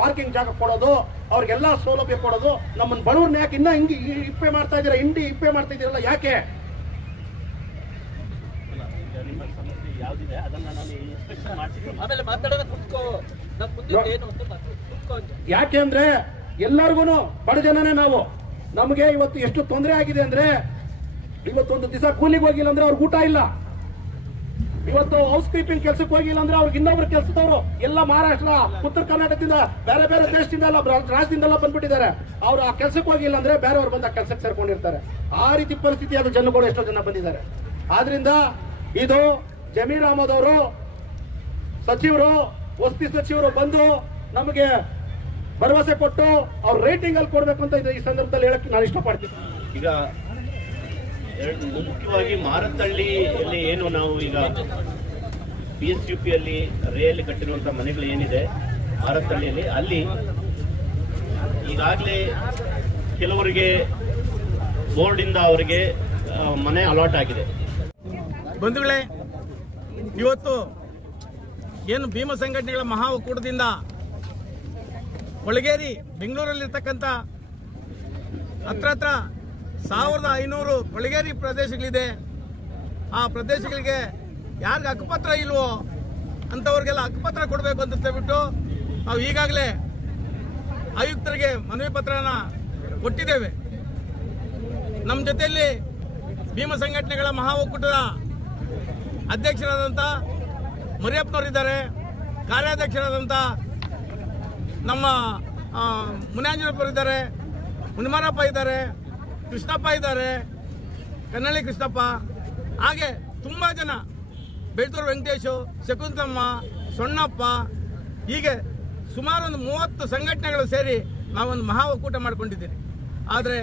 ಪಾರ್ಕಿಂಗ್ ಜಾಗ ಕೊಡೋದು, ಅವ್ರಿಗೆಲ್ಲ ಸೌಲಭ್ಯ ಕೊಡೋದು. ನಮ್ಮನ್ನ ಬಡವ್ರನ್ನ ಯಾಕೆ ಇನ್ನ ಹಿಂಗೆ ಇಪ್ಪೆ ಮಾಡ್ತಾ ಇದ್ದೀರಾ, ಇಪ್ಪೆ ಮಾಡ್ತಾ ಇದ್ದೀರಲ್ಲ ಯಾಕೆ? ಯಾಕೆ ಅಂದ್ರೆ ಎಲ್ಲರಿಗೂ ಬಡ ಜನನೇ ನಾವು. ನಮಗೆ ಇವತ್ತು ಎಷ್ಟು ತೊಂದರೆ ಆಗಿದೆ ಅಂದ್ರೆ, ಇವತ್ತೊಂದು ದಿವಸ ಕೂಲಿಗೆ ಹೋಗಿಲ್ಲ ಅಂದ್ರೆ ಅವ್ರಿಗೆ ಊಟ ಇಲ್ಲ. ಇವತ್ತು ಹೌಸ್ ಕೀಪಿಂಗ್ ಕೆಲಸಕ್ಕೆ ಹೋಗಿಲ್ಲ ಅಂದ್ರೆ ಅವ್ರಿಗೆ ಇನ್ನೊಬ್ರು ಕೆಲಸದವರು ಎಲ್ಲ ಮಹಾರಾಷ್ಟ್ರ, ಉತ್ತರ ಕರ್ನಾಟಕದಿಂದ, ಬೇರೆ ಬೇರೆ ದೇಶದಿಂದ ಎಲ್ಲ ರಾಜ್ಯದಿಂದೆಲ್ಲ ಬಂದ್ಬಿಟ್ಟಿದ್ದಾರೆ. ಅವ್ರು ಆ ಕೆಲಸಕ್ಕೆ ಹೋಗಿಲ್ಲ ಅಂದ್ರೆ ಬೇರೆಯವ್ರು ಬಂದ ಕೆಲಸಕ್ಕೆ ಸೇರ್ಕೊಂಡಿರ್ತಾರೆ. ಆ ರೀತಿ ಪರಿಸ್ಥಿತಿ ಅದು ಜನಗಳು ಎಷ್ಟೋ ಜನ ಬಂದಿದ್ದಾರೆ. ಆದ್ರಿಂದ ಇದು ಜಮೀರ್ ಅಹಮದ್ ಅವರು ಸಚಿವರು, ವಸತಿ ಸಚಿವರು ಬಂದು ನಮಗೆ ಭರವಸೆ ಕೊಟ್ಟು ಅವ್ರ ರೇಟಿಂಗ್ ಅಲ್ಲಿ ಕೊಡ್ಬೇಕು ಅಂತ ಈ ಸಂದರ್ಭದಲ್ಲಿ ಹೇಳಕ್ಕೆ ನಾನು ಇಷ್ಟಪಡ್ತೀನಿ. ಈಗ ಮುಖ್ಯವಾಗಿ ಮಾರತ್ತಳ್ಳಿಯಲ್ಲಿ ಏನು ನಾವು ಈಗ BSUP ಅಲ್ಲಿ ರೇಯಲ್ಲಿ ಕಟ್ಟಿರುವಂತಹ ಮನೆಗಳು ಏನಿದೆ ಮಾರತ್ತಳ್ಳಿಯಲ್ಲಿ, ಅಲ್ಲಿ ಈಗಾಗಲೇ ಕೆಲವರಿಗೆ ಬೋರ್ಡ್ ಇಂದ ಅವರಿಗೆ ಮನೆ ಅಲಾಟ್ ಆಗಿದೆ. ಬಂಧುಗಳೇ, ಇವತ್ತು ಏನು ಭೀಮ ಸಂಘಟನೆಗಳ ಮಹಾ ಒಕ್ಕೂಟದಿಂದ ಕೊಳಗೇರಿ ಬೆಂಗಳೂರಲ್ಲಿರ್ತಕ್ಕಂಥ ಹತ್ರ 1500 ಕೊಳಗೇರಿ ಪ್ರದೇಶಗಳಿದೆ. ಆ ಪ್ರದೇಶಗಳಿಗೆ ಯಾರಿಗೆ ಹಕ್ಕುಪತ್ರ ಇಲ್ವೋ ಅಂತವ್ರಿಗೆಲ್ಲ ಹಕ್ಕುಪತ್ರ ಕೊಡಬೇಕು ಅಂತ ಹೇಳ್ಬಿಟ್ಟು ನಾವು ಈಗಾಗಲೇ ಆಯುಕ್ತರಿಗೆ ಮನವಿ ಪತ್ರನ ಕೊಟ್ಟಿದ್ದೇವೆ. ನಮ್ಮ ಜೊತೆಯಲ್ಲಿ ಭೀಮ ಸಂಘಟನೆಗಳ ಮಹಾ ಒಕ್ಕೂಟದ ಅಧ್ಯಕ್ಷರಾದಂಥ ಮರಿಯಪ್ಪನವರಿದ್ದಾರೆ, ಕಾರ್ಯಾಧ್ಯಕ್ಷರಾದಂಥ ನಮ್ಮ ಮುನಿಯಾಜನಪ್ಪರಿದ್ದಾರೆ, ಹುಣಮಾರಪ್ಪ ಇದ್ದಾರೆ, ಕೃಷ್ಣಪ್ಪ ಇದ್ದಾರೆ, ಕನ್ನಳ್ಳಿ ಕೃಷ್ಣಪ್ಪ, ಹಾಗೆ ತುಂಬಾ ಜನ, ಬೆಳ್ತೂರು ವೆಂಕಟೇಶು, ಶಕುಂತಮ್ಮ, ಸೊಣ್ಣಪ್ಪ, ಹೀಗೆ ಸುಮಾರು ಒಂದು 30 ಸಂಘಟನೆಗಳು ಸೇರಿ ನಾವೊಂದು ಮಹಾ ಒಕ್ಕೂಟ ಮಾಡ್ಕೊಂಡಿದ್ದೀರಿ. ಆದರೆ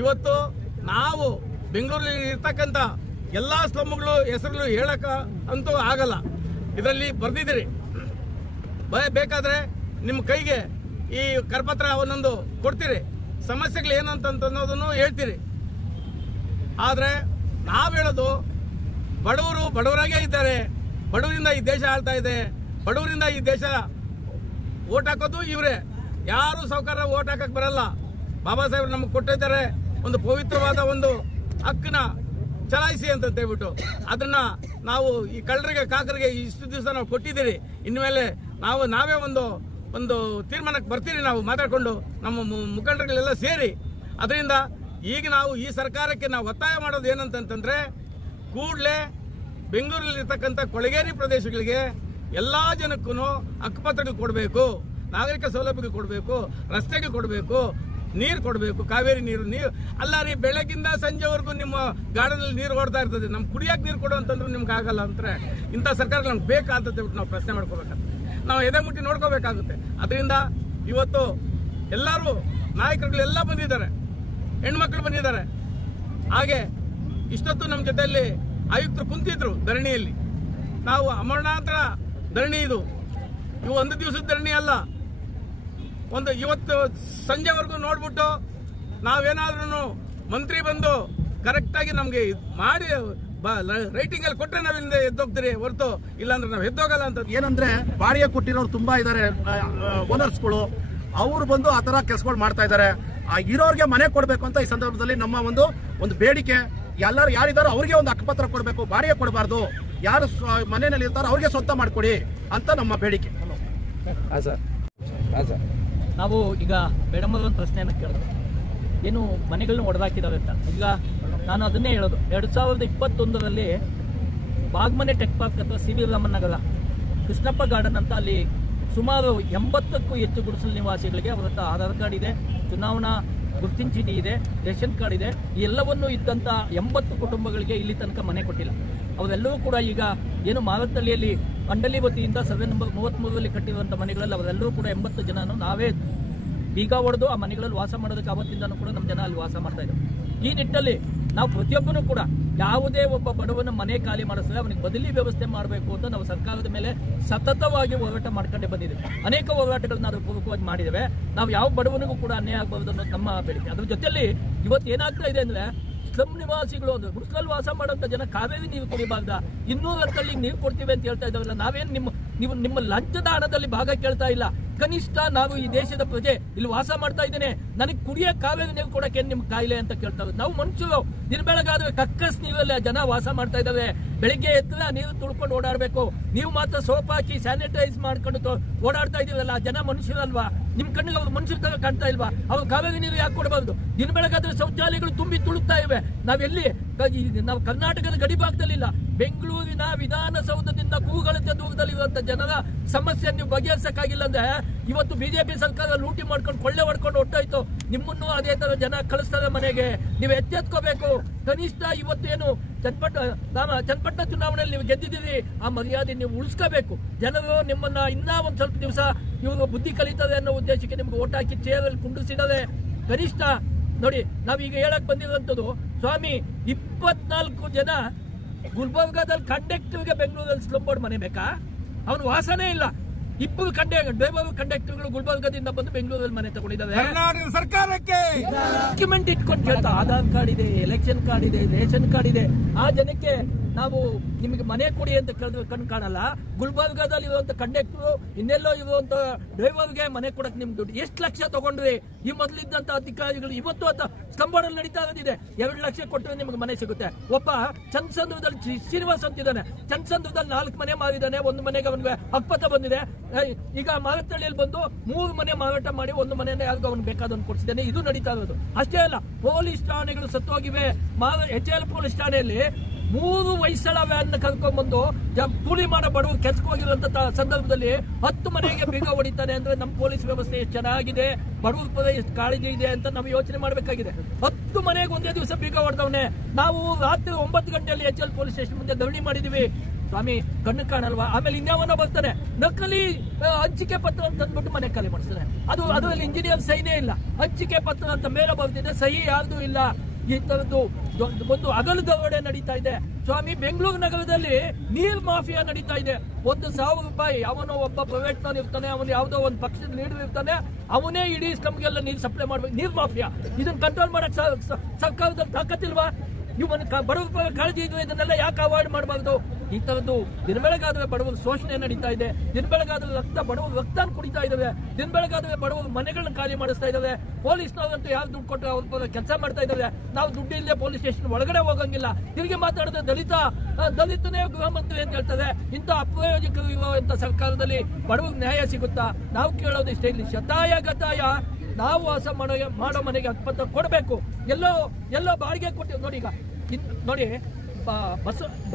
ಇವತ್ತು ನಾವು ಬೆಂಗಳೂರಲ್ಲಿ ಇರ್ತಕ್ಕಂಥ ಎಲ್ಲ ಸ್ಲಮ್ಗಳು ಹೆಸರುಗಳು ಹೇಳಕ ಅಂತೂ ಆಗಲ್ಲ. ಇದರಲ್ಲಿ ಬರೆದಿದ್ದೀರಿ, ಬೇಕಾದ್ರೆ ನಿಮ್ಮ ಕೈಗೆ ಈ ಕರಪತ್ರ ಒಂದೊಂದು ಕೊಡ್ತೀರಿ, ಸಮಸ್ಯೆಗಳು ಏನಂತ ಅನ್ನೋದನ್ನು ಹೇಳ್ತೀರಿ. ಆದರೆ ನಾವು ಹೇಳೋದು ಬಡವರು ಬಡವರಾಗೇ ಇದ್ದಾರೆ, ಬಡವರಿಂದ ಈ ದೇಶ ಆಳ್ತಾ ಇದೆ, ಬಡವರಿಂದ ಈ ದೇಶ ಓಟ್ ಹಾಕೋದು ಇವರೇ, ಯಾರು ಸಾವುಕಾರ ಓಟ್ ಹಾಕಕ್ ಬರಲ್ಲ. ಬಾಬಾ ಸಾಹೇಬ್ ನಮಗೆ ಕೊಟ್ಟಿದ್ದಾರೆ ಒಂದು ಪವಿತ್ರವಾದ ಒಂದು ಹಕ್ಕನ್ನ ಚಲಾಯಿಸಿ ಅಂತ ಹೇಳ್ಬಿಟ್ಟು, ಅದನ್ನ ನಾವು ಈ ಕಳ್ಳರಿಗೆ ಕಾಕರಿಗೆ ಇಷ್ಟು ದಿವಸ ನಾವು ಕೊಟ್ಟಿದ್ದೀರಿ. ಇನ್ಮೇಲೆ ನಾವೇ ಒಂದು ತೀರ್ಮಾನಕ್ಕೆ ಬರ್ತೀರಿ, ನಾವು ಮಾತಾಡ್ಕೊಂಡು ನಮ್ಮ ಮುಖಂಡರುಗಳೆಲ್ಲ ಸೇರಿ. ಅದರಿಂದ ಈಗ ನಾವು ಈ ಸರ್ಕಾರಕ್ಕೆ ನಾವು ಒತ್ತಾಯ ಮಾಡೋದು ಏನಂತಂದ್ರೆ, ಕೂಡಲೇ ಬೆಂಗಳೂರಲ್ಲಿ ಇರ್ತಕ್ಕಂಥ ಕೊಳಗೇರಿ ಪ್ರದೇಶಗಳಿಗೆ ಎಲ್ಲಾ ಜನಕ್ಕೂ ಹಕ್ಕುಪತ್ರಗಳು ಕೊಡಬೇಕು, ನಾಗರಿಕ ಸೌಲಭ್ಯಗಳು ಕೊಡಬೇಕು, ರಸ್ತೆಗಳು ಕೊಡಬೇಕು, ನೀರು ಕೊಡಬೇಕು, ಕಾವೇರಿ ನೀರು ಅಲ್ಲ ರೀ. ಬೆಳಗಿಂದ ಸಂಜೆವರೆಗೂ ನಿಮ್ಮ ಗಾರ್ಡನಲ್ಲಿ ನೀರು ಓಡ್ತಾ ಇರ್ತದೆ, ನಮ್ಗೆ ಕುಡಿಯಕ್ಕೆ ನೀರು ಕೊಡು ಅಂತಂದ್ರೆ ನಿಮ್ಗೆ ಆಗಲ್ಲ ಅಂದ್ರೆ ಇಂಥ ಸರ್ಕಾರ ನಮ್ಗೆ ಬೇಕಾ ಅಂತ ನಾವು ಪ್ರಶ್ನೆ ಮಾಡ್ಕೋಬೇಕಾಗುತ್ತೆ, ನಾವು ಎದೆ ಮುಟ್ಟಿ ನೋಡ್ಕೋಬೇಕಾಗುತ್ತೆ. ಅದರಿಂದ ಇವತ್ತು ಎಲ್ಲರೂ ನಾಯಕರುಗಳೆಲ್ಲ ಬಂದಿದ್ದಾರೆ, ಹೆಣ್ಮಕ್ಳು ಬಂದಿದ್ದಾರೆ. ಹಾಗೆ ಇಷ್ಟೊತ್ತು ನಮ್ಮ ಜೊತೆಯಲ್ಲಿ ಆಯುಕ್ತರು ಕುಂತಿದ್ರು ಧರಣಿಯಲ್ಲಿ. ನಾವು ಅಮರನಾಥರ ಧರಣಿ ಇವು ಒಂದು ದಿವಸದ ಧರಣಿ ಅಲ್ಲ, ಇವತ್ತು ಸಂಜೆವರೆಗೂ ನೋಡ್ಬಿಟ್ಟು ನಾವೇನಾದ್ರೂ ಮಂತ್ರಿ ಬಂದು ಕರೆಕ್ಟ್ ಆಗಿ ನಮ್ಗೆ ಮಾಡಿ ರೈಟಿಂಗ್ ಅಲ್ಲಿ ಕೊಟ್ರೆ ನಾವಿಂದ ಎದ್ದೋಗ್ತೀರಿ ಹೊರತು ಇಲ್ಲಾಂದ್ರೆ ನಾವು ಎದ್ದೋಗಲ್ಲ ಅಂತ. ಏನಂದ್ರೆ ಬಾಡಿಗೆ ಕೊಟ್ಟಿರೋರು ತುಂಬಾ ಇದಾರೆ ಓನರ್ಸ್ಗಳು, ಅವರು ಬಂದು ಆ ತರ ಕೆಲಸಗಳು ಮಾಡ್ತಾ ಇದ್ದಾರೆ. ಇರೋರಿಗೆ ಮನೆ ಕೊಡಬೇಕು ಅಂತ ಈ ಸಂದರ್ಭದಲ್ಲಿ ನಮ್ಮ ಒಂದು ಬೇಡಿಕೆ. ಎಲ್ಲರೂ ಯಾರಿದಾರೋ ಅವ್ರಿಗೆ ಒಂದು ಹಕ್ಕುಪತ್ರ ಕೊಡಬೇಕು, ಬಾಡಿಗೆ ಕೊಡಬಾರ್ದು. ಯಾರು ಮನೆಯಲ್ಲಿ ಇರ್ತಾರೋ ಅವ್ರಿಗೆ ಸ್ವಂತ ಮಾಡ್ಕೊಡಿ ಅಂತ ನಮ್ಮ ಬೇಡಿಕೆ. ನಾವು ಈಗ ಮೇಡಮ್ ಒಂದು ಪ್ರಶ್ನೆಯನ್ನು ಕೇಳಿದ್ರು, ಏನು ಮನೆಗಳನ್ನ ಹೊಡೆದಾಕಿದ್ದಾರೆ ಅಂತ. ಈಗ ನಾನು ಅದನ್ನೇ ಹೇಳೋದು, 2021ರಲ್ಲಿ ಬಾಗ್ಮನೆ ಟೆಕ್ ಪಾರ್ಕ್ ಅಥವಾ CV ರಾಮನ್ ನಗರ ಕೃಷ್ಣಪ್ಪ ಗಾರ್ಡನ್ ಅಂತ ಅಲ್ಲಿ ಸುಮಾರು 80ಕ್ಕೂ ಹೆಚ್ಚು ಗುಡಿಸಲು ನಿವಾಸಿಗಳಿಗೆ ಅವರ ಹತ್ರ ಆಧಾರ್ ಕಾರ್ಡ್ ಇದೆ, ಚುನಾವಣಾ ಗುರ್ತಿನ ಚೀಟಿ ಇದೆ, ರೇಷನ್ ಕಾರ್ಡ್ ಇದೆ. ಈ ಎಲ್ಲವನ್ನೂ ಇದ್ದಂಥ 80 ಕುಟುಂಬಗಳಿಗೆ ಇಲ್ಲಿ ತನಕ ಮನೆ ಕೊಟ್ಟಿಲ್ಲ. ಅವರೆಲ್ಲರೂ ಕೂಡ ಈಗ ಏನು ಮಾರತ್ತಳ್ಳಿಯಲ್ಲಿ ಮಂಡಳಿ ವತಿಯಿಂದ ಸರ್ವೆ ನಂಬರ್ 33ರಲ್ಲಿ ಕಟ್ಟಿರುವಂಥ ಮನೆಗಳಲ್ಲಿ ಅವರೆಲ್ಲರೂ ಕೂಡ 80 ಜನನು ನಾವೇ ಬೀಗ ಹೊಡೆದು ಆ ಮನೆಗಳಲ್ಲಿ ವಾಸ ಮಾಡೋದಕ್ಕೆ ಅವತ್ತಿಂದನೂ ಕೂಡ ನಮ್ಮ ಜನ ಅಲ್ಲಿ ವಾಸ ಮಾಡ್ತಾ ಇದ್ದಾರೆ. ಈ ನಿಟ್ಟಲ್ಲಿ ನಾವು ಪ್ರತಿಯೊಬ್ಬನೂ ಕೂಡ ಯಾವುದೇ ಒಬ್ಬ ಬಡವನ ಮನೆ ಖಾಲಿ ಮಾಡಿಸಿದ್ರೆ ಅವನಿಗೆ ಬದಲಿ ವ್ಯವಸ್ಥೆ ಮಾಡಬೇಕು ಅಂತ ನಾವು ಸರ್ಕಾರದ ಮೇಲೆ ಸತತವಾಗಿ ಹೋರಾಟ ಮಾಡ್ಕೊಂಡೇ ಬಂದಿದ್ದೇವೆ. ಅನೇಕ ಹೋರಾಟಗಳನ್ನ ನಾವು ಪೂರ್ವಕವಾಗಿ ಮಾಡಿದ್ದೇವೆ. ನಾವು ಯಾವ ಬಡವನಿಗೂ ಕೂಡ ಅನ್ಯಾಯ ಆಗಬಾರದು ಅನ್ನೋದು ನಮ್ಮ ಬೇಡಿಕೆ. ಅದ್ರ ಜೊತೆಯಲ್ಲಿ ಇವತ್ತು ಏನಾಗ್ತಾ ಇದೆ ಅಂದ್ರೆ, ಸ್ಲಮ್ ನಿವಾಸಿಗಳು ಅಂದ್ರೆ ಗುಡಿಸಲಲ್ಲಿ ವಾಸ ಮಾಡುವಂತ ಜನ ಕಾವೇರಿ ನೀರು ಕುಡಿಬಾರ್ದ, 200 ಲಕ್ಷದಲ್ಲಿ ನೀರು ಕೊಡ್ತೀವಿ ಅಂತ ಹೇಳ್ತಾ ಇದ್ದಾವಲ್ಲ. ನಾವೇನು ನಿಮ್ಮ ಲಂಚದ ಹಣದಲ್ಲಿ ಭಾಗ ಕೇಳ್ತಾ ಇಲ್ಲ. ಕನಿಷ್ಠ ನಾವು ಈ ದೇಶದ ಪ್ರಜೆ ಇಲ್ಲಿ ವಾಸ ಮಾಡ್ತಾ ಇದ್ದೇನೆ, ನನಗೆ ಕುಡಿಯ ಕಾವೇರಿ ನೀರು ಕೊಡಕ್ಕೆ ನಿಮ್ಗೆ ಕಾಯಿಲೆ ಅಂತ ಕೇಳ್ತಾ ಇರೋದು. ನಾವು ಮನುಷ್ಯರು ದಿನ ಬೆಳಗಾದ್ರೆ ಕಕ್ಕಸ್ ನೀರಲ್ಲಿ ಜನ ವಾಸ ಮಾಡ್ತಾ ಇದ್ದಾವೆ. ಬೆಳಿಗ್ಗೆ ಎದ್ರೆ ನೀರು ತುಳ್ಕೊಂಡು ಓಡಾಡ್ಬೇಕು, ನೀವು ಮಾತ್ರ ಸೋಪ್ ಹಾಕಿ ಸ್ಯಾನಿಟೈಸ್ ಮಾಡ್ಕೊಂಡು ಓಡಾಡ್ತಾ ಇದೀವಲ್ಲ, ಜನ ಮನುಷ್ಯರಲ್ವಾ? ನಿಮ್ ಕಣ್ಣಿಗೆ ಅವ್ರು ಮನುಷ್ಯರ ತರ ಕಾಣ್ತಾ ಇಲ್ವಾ? ಅವ್ರು ಕಾವೇರಿ ನೀರು ಯಾಕೆ ಕೊಡಬಾರ್ದು? ದಿನ ಬೆಳಗಾದ್ರೆ ಶೌಚಾಲಯಗಳು ತುಂಬಿ ತುಳುಕ್ತಾ ಇವೆ. ನಾವೆಲ್ಲಿ ನಾವು ಕರ್ನಾಟಕದ ಗಡಿ ಭಾಗದಲ್ಲಿಲ್ಲ, ಬೆಂಗಳೂರಿನ ವಿಧಾನಸೌಧದಿಂದ ಕೂಗಳತೆ ದೂರದಲ್ಲಿರುವಂತ ಜನರ ಸಮಸ್ಯೆ ನೀವು ಬಗೆಹರಿಸಕ್ಕಾಗಿಲ್ಲ ಅಂದ್ರೆ ಇವತ್ತು ಬಿಜೆಪಿ ಸರ್ಕಾರ ಲೂಟಿ ಮಾಡ್ಕೊಂಡು ಕೊಳ್ಳೆ ಹೊಡ್ಕೊಂಡು ಹೊಟ್ಟೋಯ್ತು. ನಿಮ್ಮನ್ನು ಅದೇ ತರ ಜನ ಕಳಿಸ್ತಾರೆ ಮನೆಗೆ. ನೀವು ಎಚ್ಚೆತ್ಕೋಬೇಕು. ಕನಿಷ್ಠ ಇವತ್ತೇನು ಚನ್ನಪಟ್ಟಣ ಚುನಾವಣೆಯಲ್ಲಿ ನೀವು ಗೆದ್ದಿದ್ದೀರಿ, ಆ ಮರ್ಯಾದೆ ನೀವು ಉಳಿಸ್ಕೋಬೇಕು. ಜನರು ನಿಮ್ಮನ್ನ ಇನ್ನ ಒಂದ್ ಸ್ವಲ್ಪ ದಿವಸ ಇವರು ಬುದ್ಧಿ ಕಲಿತಾರೆ ಅನ್ನೋ ಉದ್ದೇಶಕ್ಕೆ ನಿಮ್ಗೆ ಓಟ್ ಹಾಕಿ ಚೇರಲ್ಲಿ ಕುಂಡಿಸಿದ್ದಾರೆ. ಕನಿಷ್ಠ ನೋಡಿ, ನಾವೀಗ ಹೇಳಕ್ ಬಂದಿರುವಂತದ್ದು, ಸ್ವಾಮಿ 24 ಜನ ಗುಲ್ಬರ್ಗಾದಲ್ಲಿ ಕಂಡಕ್ಟರ್ಗೆ ಬೆಂಗಳೂರಲ್ಲಿ ಸ್ಲಮ್ ಬೋರ್ಡ್ ಮನೆ ಬೇಕಾ? ಅವನು ವಾಸನೆ ಇಲ್ಲ. 2 ಡ್ರೈವರ್ ಕಂಡಕ್ಟರ್ಗಳು ಗುಲ್ಬರ್ಗದಿಂದ ಬಂದು ಬೆಂಗಳೂರಲ್ಲಿ ಮನೆ ತಗೊಂಡಿದ್ದಾರೆ. ಕರ್ನಾಟಕ ಸರ್ಕಾರಕ್ಕೆ ಡಾಕ್ಯುಮೆಂಟ್ ಇಟ್ಕೊಂಡು ಕೇಳ್ತಾ, ಆಧಾರ್ ಕಾರ್ಡ್ ಇದೆ, ಎಲೆಕ್ಷನ್ ಕಾರ್ಡ್ ಇದೆ, ರೇಷನ್ ಕಾರ್ಡ್ ಇದೆ. ಆ ಜನಕ್ಕೆ ನಾವು ನಿಮಗೆ ಮನೆ ಕೊಡಿ ಅಂತ ಕೇಳಿದ್ರೆ ಕಣ್ ಕಾಣಲ್ಲ. ಗುಲ್ಬರ್ಗಾದಲ್ಲಿ ಇರುವಂತ ಕಂಡಕ್ಟರ್, ಇನ್ನೆಲ್ಲೋ ಇರುವಂತ ಡ್ರೈವರ್ಗೆ ಮನೆ ಕೊಡಕ್ ನಿಮ್ ದುಡ್ಡು ಎಷ್ಟು ಲಕ್ಷ ತಗೊಂಡ್ರಿ? ಈ ಮೊದಲಿದ್ದಂತ ಅಧಿಕಾರಿಗಳು ಇವತ್ತು ಸ್ತಂಭದಲ್ಲಿ ನಡೀತಾ ಇರೋದಿದೆ. 2 ಲಕ್ಷ ಕೊಟ್ಟರೆ ನಿಮ್ಗೆ ಮನೆ ಸಿಗುತ್ತೆ. ಒಬ್ಬ ಚನ್ನಸಂದ್ರದಲ್ಲಿ ಶ್ರೀನಿವಾಸ್ ಅಂತಿದ್ದಾನೆ, ಚನ್ನಸಂದ್ರದಲ್ಲಿ 4 ಮನೆ ಮಾರಿದ್ದಾನೆ. 1 ಮನೆಗೆ ಅವನಿಗೆ ಹಕ್ಕುಪತ್ರ ಬಂದಿದೆ. ಈಗ ಮಾರತ್ತಳ್ಳಿಯಲ್ಲಿ ಬಂದು 3 ಮನೆ ಮಾರಾಟ ಮಾಡಿ 1 ಮನೆಯನ್ನ ಯಾರಿಗೂ ಅವನು ಬೇಕಾದನ್ನು ಕೊಡಿಸಿದ್ದಾನೆ. ಇದು ನಡೀತಾ ಇರೋದು. ಅಷ್ಟೇ ಅಲ್ಲ, ಪೊಲೀಸ್ ಠಾಣೆಗಳು ಸತ್ತೋಗಿವೆ. HL ಪೊಲೀಸ್ ಠಾಣೆಯಲ್ಲಿ 3 ಹೊಯ್ಸಳ ವ್ಯಾನ್ ಕರ್ಕೊಂಡ್ಬಂದು ಕೂಲಿ ಮಾಡೋ ಬಡವರು ಕೆಲ್ಸಕ್ಕೆ ಹೋಗಿರುವಂತ ಸಂದರ್ಭದಲ್ಲಿ 10 ಮನೆಗೆ ಬೀಗ ಹೊಡಿತಾನೆ ಅಂದ್ರೆ ನಮ್ಮ ಪೊಲೀಸ್ ವ್ಯವಸ್ಥೆ ಎಷ್ಟು ಚೆನ್ನಾಗಿದೆ, ಬಡವರ ಪದ ಎಷ್ಟು ಕಾಳಜಿ ಇದೆ ಅಂತ ನಾವು ಯೋಚನೆ ಮಾಡಬೇಕಾಗಿದೆ. 10 ಮನೆಗೆ ಒಂದೇ ದಿವಸ ಬೀಗ ಹೊಡೆದವನೇ. ನಾವು ರಾತ್ರಿ 9 ಗಂಟೆಯಲ್ಲಿ HL ಪೊಲೀಸ್ ಸ್ಟೇಷನ್ ಮುಂದೆ ಧರಣಿ ಮಾಡಿದೀವಿ. ಸ್ವಾಮಿ ಕಣ್ಣು ಕಾಣಲ್ವಾ? ಆಮೇಲೆ ಇನ್ಯಾವನ ಬರ್ತಾನೆ ನಕಲಿ ಹಂಚಿಕೆ ಪತ್ರ ಅಂತ ಅಂದ್ಬಿಟ್ಟು ಮನೆ ಖಾಲಿ ಮಾಡಿಸ್ತಾನೆ. ಅದರಲ್ಲಿ ಇಂಜಿನಿಯರ್ ಸಹಿನೇ ಇಲ್ಲ. ಹಂಚಿಕೆ ಪತ್ರ ಅಂತ ಮೇಲೆ ಬರ್ತಿದೆ, ಸಹಿ ಯಾರ್ದು ಇಲ್ಲ. ಈ ತರದ್ದು ಒಂದು ಅಗಲದವಡೆ ನಡೀತಾ ಇದೆ ಸ್ವಾಮಿ. ಬೆಂಗಳೂರು ನಗರದಲ್ಲಿ ನೀರ್ ಮಾಫಿಯಾ ನಡೀತಾ ಇದೆ. 1,000 ರೂಪಾಯಿ ಅವನೋ ಒಬ್ಬ ಪ್ರೈವೇಟ್ ಮ್ಯಾನ್ ಇರ್ತಾನೆ, ಅವನು ಯಾವುದೋ ಒಂದು ಪಕ್ಷದ ಲೀಡರ್ ಇರ್ತಾನೆ, ಅವನೇ ಇಡೀ ಸ್ಕಮ್ಗೆಲ್ಲ ನೀರು ಸಪ್ಲೈ ಮಾಡ್ಬೇಕು. ನೀರ್ ಮಾಫಿಯಾ ಇದನ್ನ ಕಂಟ್ರೋಲ್ ಮಾಡಕ್ ಸರ್ಕಾರದಲ್ಲಿ ತಾಕತ್ತಿಲ್ವಾ? ಇವನ್ ಬಡವರ ಕಾಳಜಿ ಇದು, ಇದನ್ನೆಲ್ಲ ಯಾಕೆ ಅವಾಯ್ಡ್ ಮಾಡಬಾರ್ದು? ಈ ತರದ್ದು ದಿನ ಬೆಳಗಾದ್ರೆ ಬಡವರು ಶೋಷಣೆ ನಡೀತಾ ಇದೆ. ದಿನ ಬೆಳಗಾದ್ರೆ ಬಡವರು ರಕ್ತ ಕುಡಿತಾ ಇದಾವೆ. ದಿನ ಬೆಳಗಾದ್ರೆ ಬಡವರು ಮನೆಗಳನ್ನ ಖಾಲಿ ಮಾಡಿಸ್ತಾ ಇದಾವೆ. ಪೊಲೀಸ್ನವರಂತೂ ಯಾರು ದುಡ್ಡು ಕೊಟ್ಟು ಅವ್ರ ಕೆಲಸ ಮಾಡ್ತಾ ಇದಾರೆ. ನಾವು ದುಡ್ಡು ಇಲ್ಲದೆ ಪೊಲೀಸ್ ಸ್ಟೇಷನ್ ಒಳಗಡೆ ಹೋಗಂಗಿಲ್ಲ. ತಿರುಗಿ ಮಾತಾಡಿದ್ರೆ ದಲಿತನೇ ಗೃಹ ಮಂತ್ರಿ ಅಂತ ಹೇಳ್ತಾರೆ. ಇಂಥ ಅಪ್ರಯೋಜಕರು ಇರುವಂತ ಸರ್ಕಾರದಲ್ಲಿ ಬಡವರಿಗೆ ನ್ಯಾಯ ಸಿಗುತ್ತಾ? ನಾವು ಕೇಳೋದಿಷ್ಟೇ, ಇಲ್ಲಿ ಶತಾಯ ಗತಾಯ ನಾವು ವಾಸ ಮಾಡೋ ಮನೆಗೆ ಹಕ್ಕುಪತ್ರ ಕೊಡಬೇಕು. ಎಲ್ಲೋ ಬಾಡಿಗೆ ಕೊಟ್ಟಿವಿ ನೋಡಿ. ಈಗ ನೋಡಿ,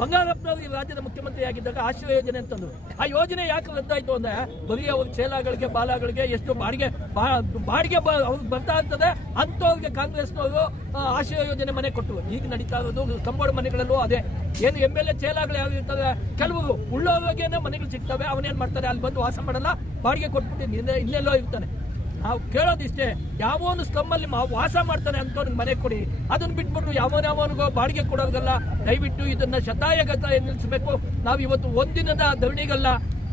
ಬಂಗಾರಪ್ಪನವರು ಈ ರಾಜ್ಯದ ಮುಖ್ಯಮಂತ್ರಿ ಆಗಿದ್ದಾಗ ಆಶ್ರಯ ಯೋಜನೆ ಅಂತಂದ್ರು. ಆ ಯೋಜನೆ ಯಾಕೆ ರದ್ದಾಯ್ತು ಅಂದ್ರೆ ಬರೀ ಅವ್ರ ಚೇಲಾಗಳಿಗೆ ಬಾಲಾಗಳಿಗೆ ಎಷ್ಟು ಬಾಡಿಗೆ ಅವ್ರಿಗೆ ಬರ್ತಾ ಇರ್ತದೆ ಅಂತವ್ರಿಗೆ ಕಾಂಗ್ರೆಸ್ನವರು ಆಶ್ರಯ ಯೋಜನೆ ಮನೆ ಕೊಟ್ಟರು. ಈಗ ನಡೀತಾ ಇರೋದು ಕಂಬಾಡು ಮನೆಗಳಲ್ಲೂ ಅದೇ. ಏನು MLA ಚೇಲಾಗಳು ಯಾವ ಇರ್ತದೆ, ಕೆಲವರು ಉಳ್ಳೋವಾಗೇನೆ ಮನೆಗಳು ಸಿಗ್ತವೆ. ಅವನೇನ್ ಮಾಡ್ತಾರೆ, ಅಲ್ಲಿ ಬಂದು ವಾಸ ಮಾಡಲ್ಲ, ಬಾಡಿಗೆ ಕೊಟ್ಬಿಟ್ಟು ಇನ್ನೆಲ್ಲೋ ಇರ್ತಾನೆ. ನಾವು ಕೇಳೋದಿಷ್ಟೇ, ಯಾವನು ಸ್ಲಮ್ ಅಲ್ಲಿ ವಾಸ ಮಾಡ್ತಾನೆ ಅಂತ ಮನೆ ಕೊಡಿ. ಅದನ್ನ ಬಿಟ್ಬಿಟ್ಟು ಯಾವನಿಗೋ ಬಾಡಿಗೆ ಕೊಡೋದಲ್ಲ. ದಯವಿಟ್ಟು ಇದನ್ನ ಶತಾಯಗತಾಯ ನಿಲ್ಲಿಸಬೇಕು. ನಾವು ಇವತ್ತು ಒಂದಿನದ ಧರಣಿಗಲ್ಲ,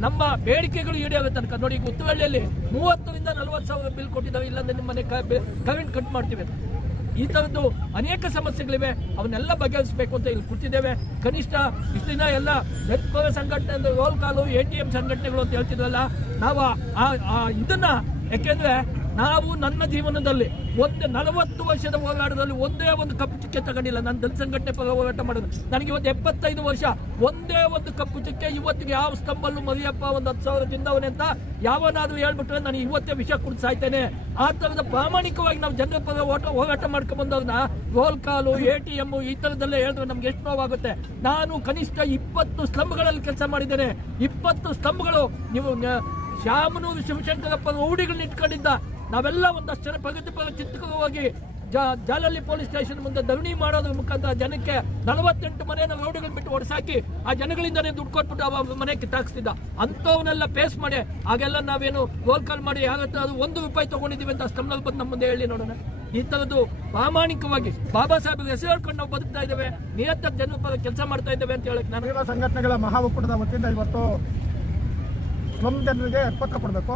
ನಮ್ಮ ಬೇಡಿಕೆಗಳು ಈಡೇರೋ ತನಕ. ನೋಡಿ, ಈಗ ಉತ್ತರಹಳ್ಳಿಯಲ್ಲಿ 30 ರಿಂದ 40 ಸಾವಿರ ಬಿಲ್ ಕೊಟ್ಟಿದ್ದಾವೆ, ಇಲ್ಲಾಂದ್ರೆ ನಿಮ್ಮ ಮನೆ ಕರೆಂಟ್ ಕಟ್ ಮಾಡ್ತೀವಿ. ಈ ತರದ್ದು ಅನೇಕ ಸಮಸ್ಯೆಗಳಿವೆ, ಅವನ್ನೆಲ್ಲ ಬಗೆಹರಿಸಬೇಕು ಅಂತ ಇಲ್ಲಿ ಕೂತಿದ್ದೇವೆ. ಕನಿಷ್ಠ ಇಷ್ಟು ದಿನ ಎಲ್ಲ ನೆಟ್ಪರ ಸಂಘಟನೆ ಅಂದ್ರೆ ರೋಲ್ ಕಾಲು ATM ಸಂಘಟನೆಗಳು ಅಂತ ಹೇಳ್ತಿದ್ವಲ್ಲ, ನಾವು ಇದನ್ನ ಯಾಕೆಂದ್ರೆ ನಾವು ನನ್ನ ಜೀವನದಲ್ಲಿ 40 ವರ್ಷದ ಹೋರಾಟದಲ್ಲಿ ಒಂದೇ ಒಂದು ಕಪ್ಪು ಚುಕ್ಕೆ ತಗೊಂಡಿಲ್ಲ. ನಾನು ದಲಿತ ಸಂಘಟನೆ ಪರ ಹೋರಾಟ ಮಾಡೋದು. ನನಗೆ ಇವತ್ತು 75 ವರ್ಷ, ಒಂದೇ ಒಂದು ಕಪ್ಪು ಚುಕ್ಕೆ ಇವತ್ತಿಗೆ ಯಾವ ಸ್ತಂಭಲ್ಲೂ ಮರಿಯಪ್ಪ 10,000 ತಿಂದವನೇ ಅಂತ ಯಾವನಾದ್ರೂ ಹೇಳ್ಬಿಟ್ರೆ ನಾನು ಇವತ್ತೇ ವಿಷ ಕುಡಿದು ಸಾಯ್ತೇನೆ. ಆ ತರದ ಪ್ರಾಮಾಣಿಕವಾಗಿ ನಾವು ಜನರ ಪರ ಹೋರಾಟ ಮಾಡ್ಕೊಂಡ್ ಬಂದವ್ರನ್ನ ರೋಲ್ ಕಾಲು ATM ಈ ತರದಲ್ಲೇ ಹೇಳಿದ್ರೆ ನಮ್ಗೆ ಎಷ್ಟು ನೋವಾಗುತ್ತೆ. ನಾನು ಕನಿಷ್ಠ 20 ಸ್ತಂಭಗಳಲ್ಲಿ ಕೆಲಸ ಮಾಡಿದ್ದೇನೆ. 20 ಸ್ತಂಭಗಳು ನೀವು ಶ್ಯಾಮನೂರು ಶಿವಶಂಕರಪ್ಪ ಊಡಿಗಳನ್ನ ಇಟ್ಕೊಂಡಿದ್ದ ನಾವೆಲ್ಲ ಒಂದಷ್ಟು ಜನ ಪ್ರಗತಿ ಪರ ಚಿಂತಕರು ಹೋಗಿ ಜಾಲಹಳ್ಳಿ ಪೊಲೀಸ್ ಸ್ಟೇಷನ್ ಮುಂದೆ ಧರಣಿ ಮಾಡೋದ್ರ ಮುಖಾಂತರ ಜನಕ್ಕೆ 48 ಮನೆಯನ್ನು ರೋಡ್ಗಳು ಬಿಟ್ಟು ಹೊಡೆಸಾಕಿ ಆ ಜನಗಳಿಂದಾನೇ ದುಡ್ಡು ಕೊಟ್ಬಿಟ್ಟು ಮನೆ ಕಿತ್ತಾಕ್ಸ್ತಿದ್ದ. ಅಂತವನ್ನೆಲ್ಲ ಫೇಸ್ ಮಾಡಿ ಆಗೆಲ್ಲ ನಾವೇನು ರೋಲ್ ಕಾಲ್ ಮಾಡಿ ಯಾವತ್ತ ಅದು 1 ರೂಪಾಯಿ ತಗೊಂಡಿದೀವಿ ಅಂತ ಸ್ತಂಭದಲ್ಲಿ ಬಂದು ನಮ್ಮ ಮುಂದೆ ಹೇಳಿ ನೋಡೋಣ. ಈ ತರದ್ದು ಪ್ರಾಮಾಣಿಕವಾಗಿ ಬಾಬಾ ಸಾಹೇಬ್ ಹೆಸರು ಹೇಳ್ಕೊಂಡು ನಾವು ಬದುಕ್ತಾ ಇದ್ದೇವೆ, ನಿಯತ್ತ ಜನರ ಪರ ಕೆಲಸ ಮಾಡ್ತಾ ಇದ್ದೇವೆ ಅಂತ ಹೇಳಕ್ ನಾನು ಸಂಘಟನೆಗಳ ಮಹಾ ಒಕ್ಕೂಟದ ವತಿಯಿಂದ ಇವತ್ತು ಸ್ಲಮ್ ಜನರಿಗೆ ಪತ್ರ ಕೊಡಬೇಕು,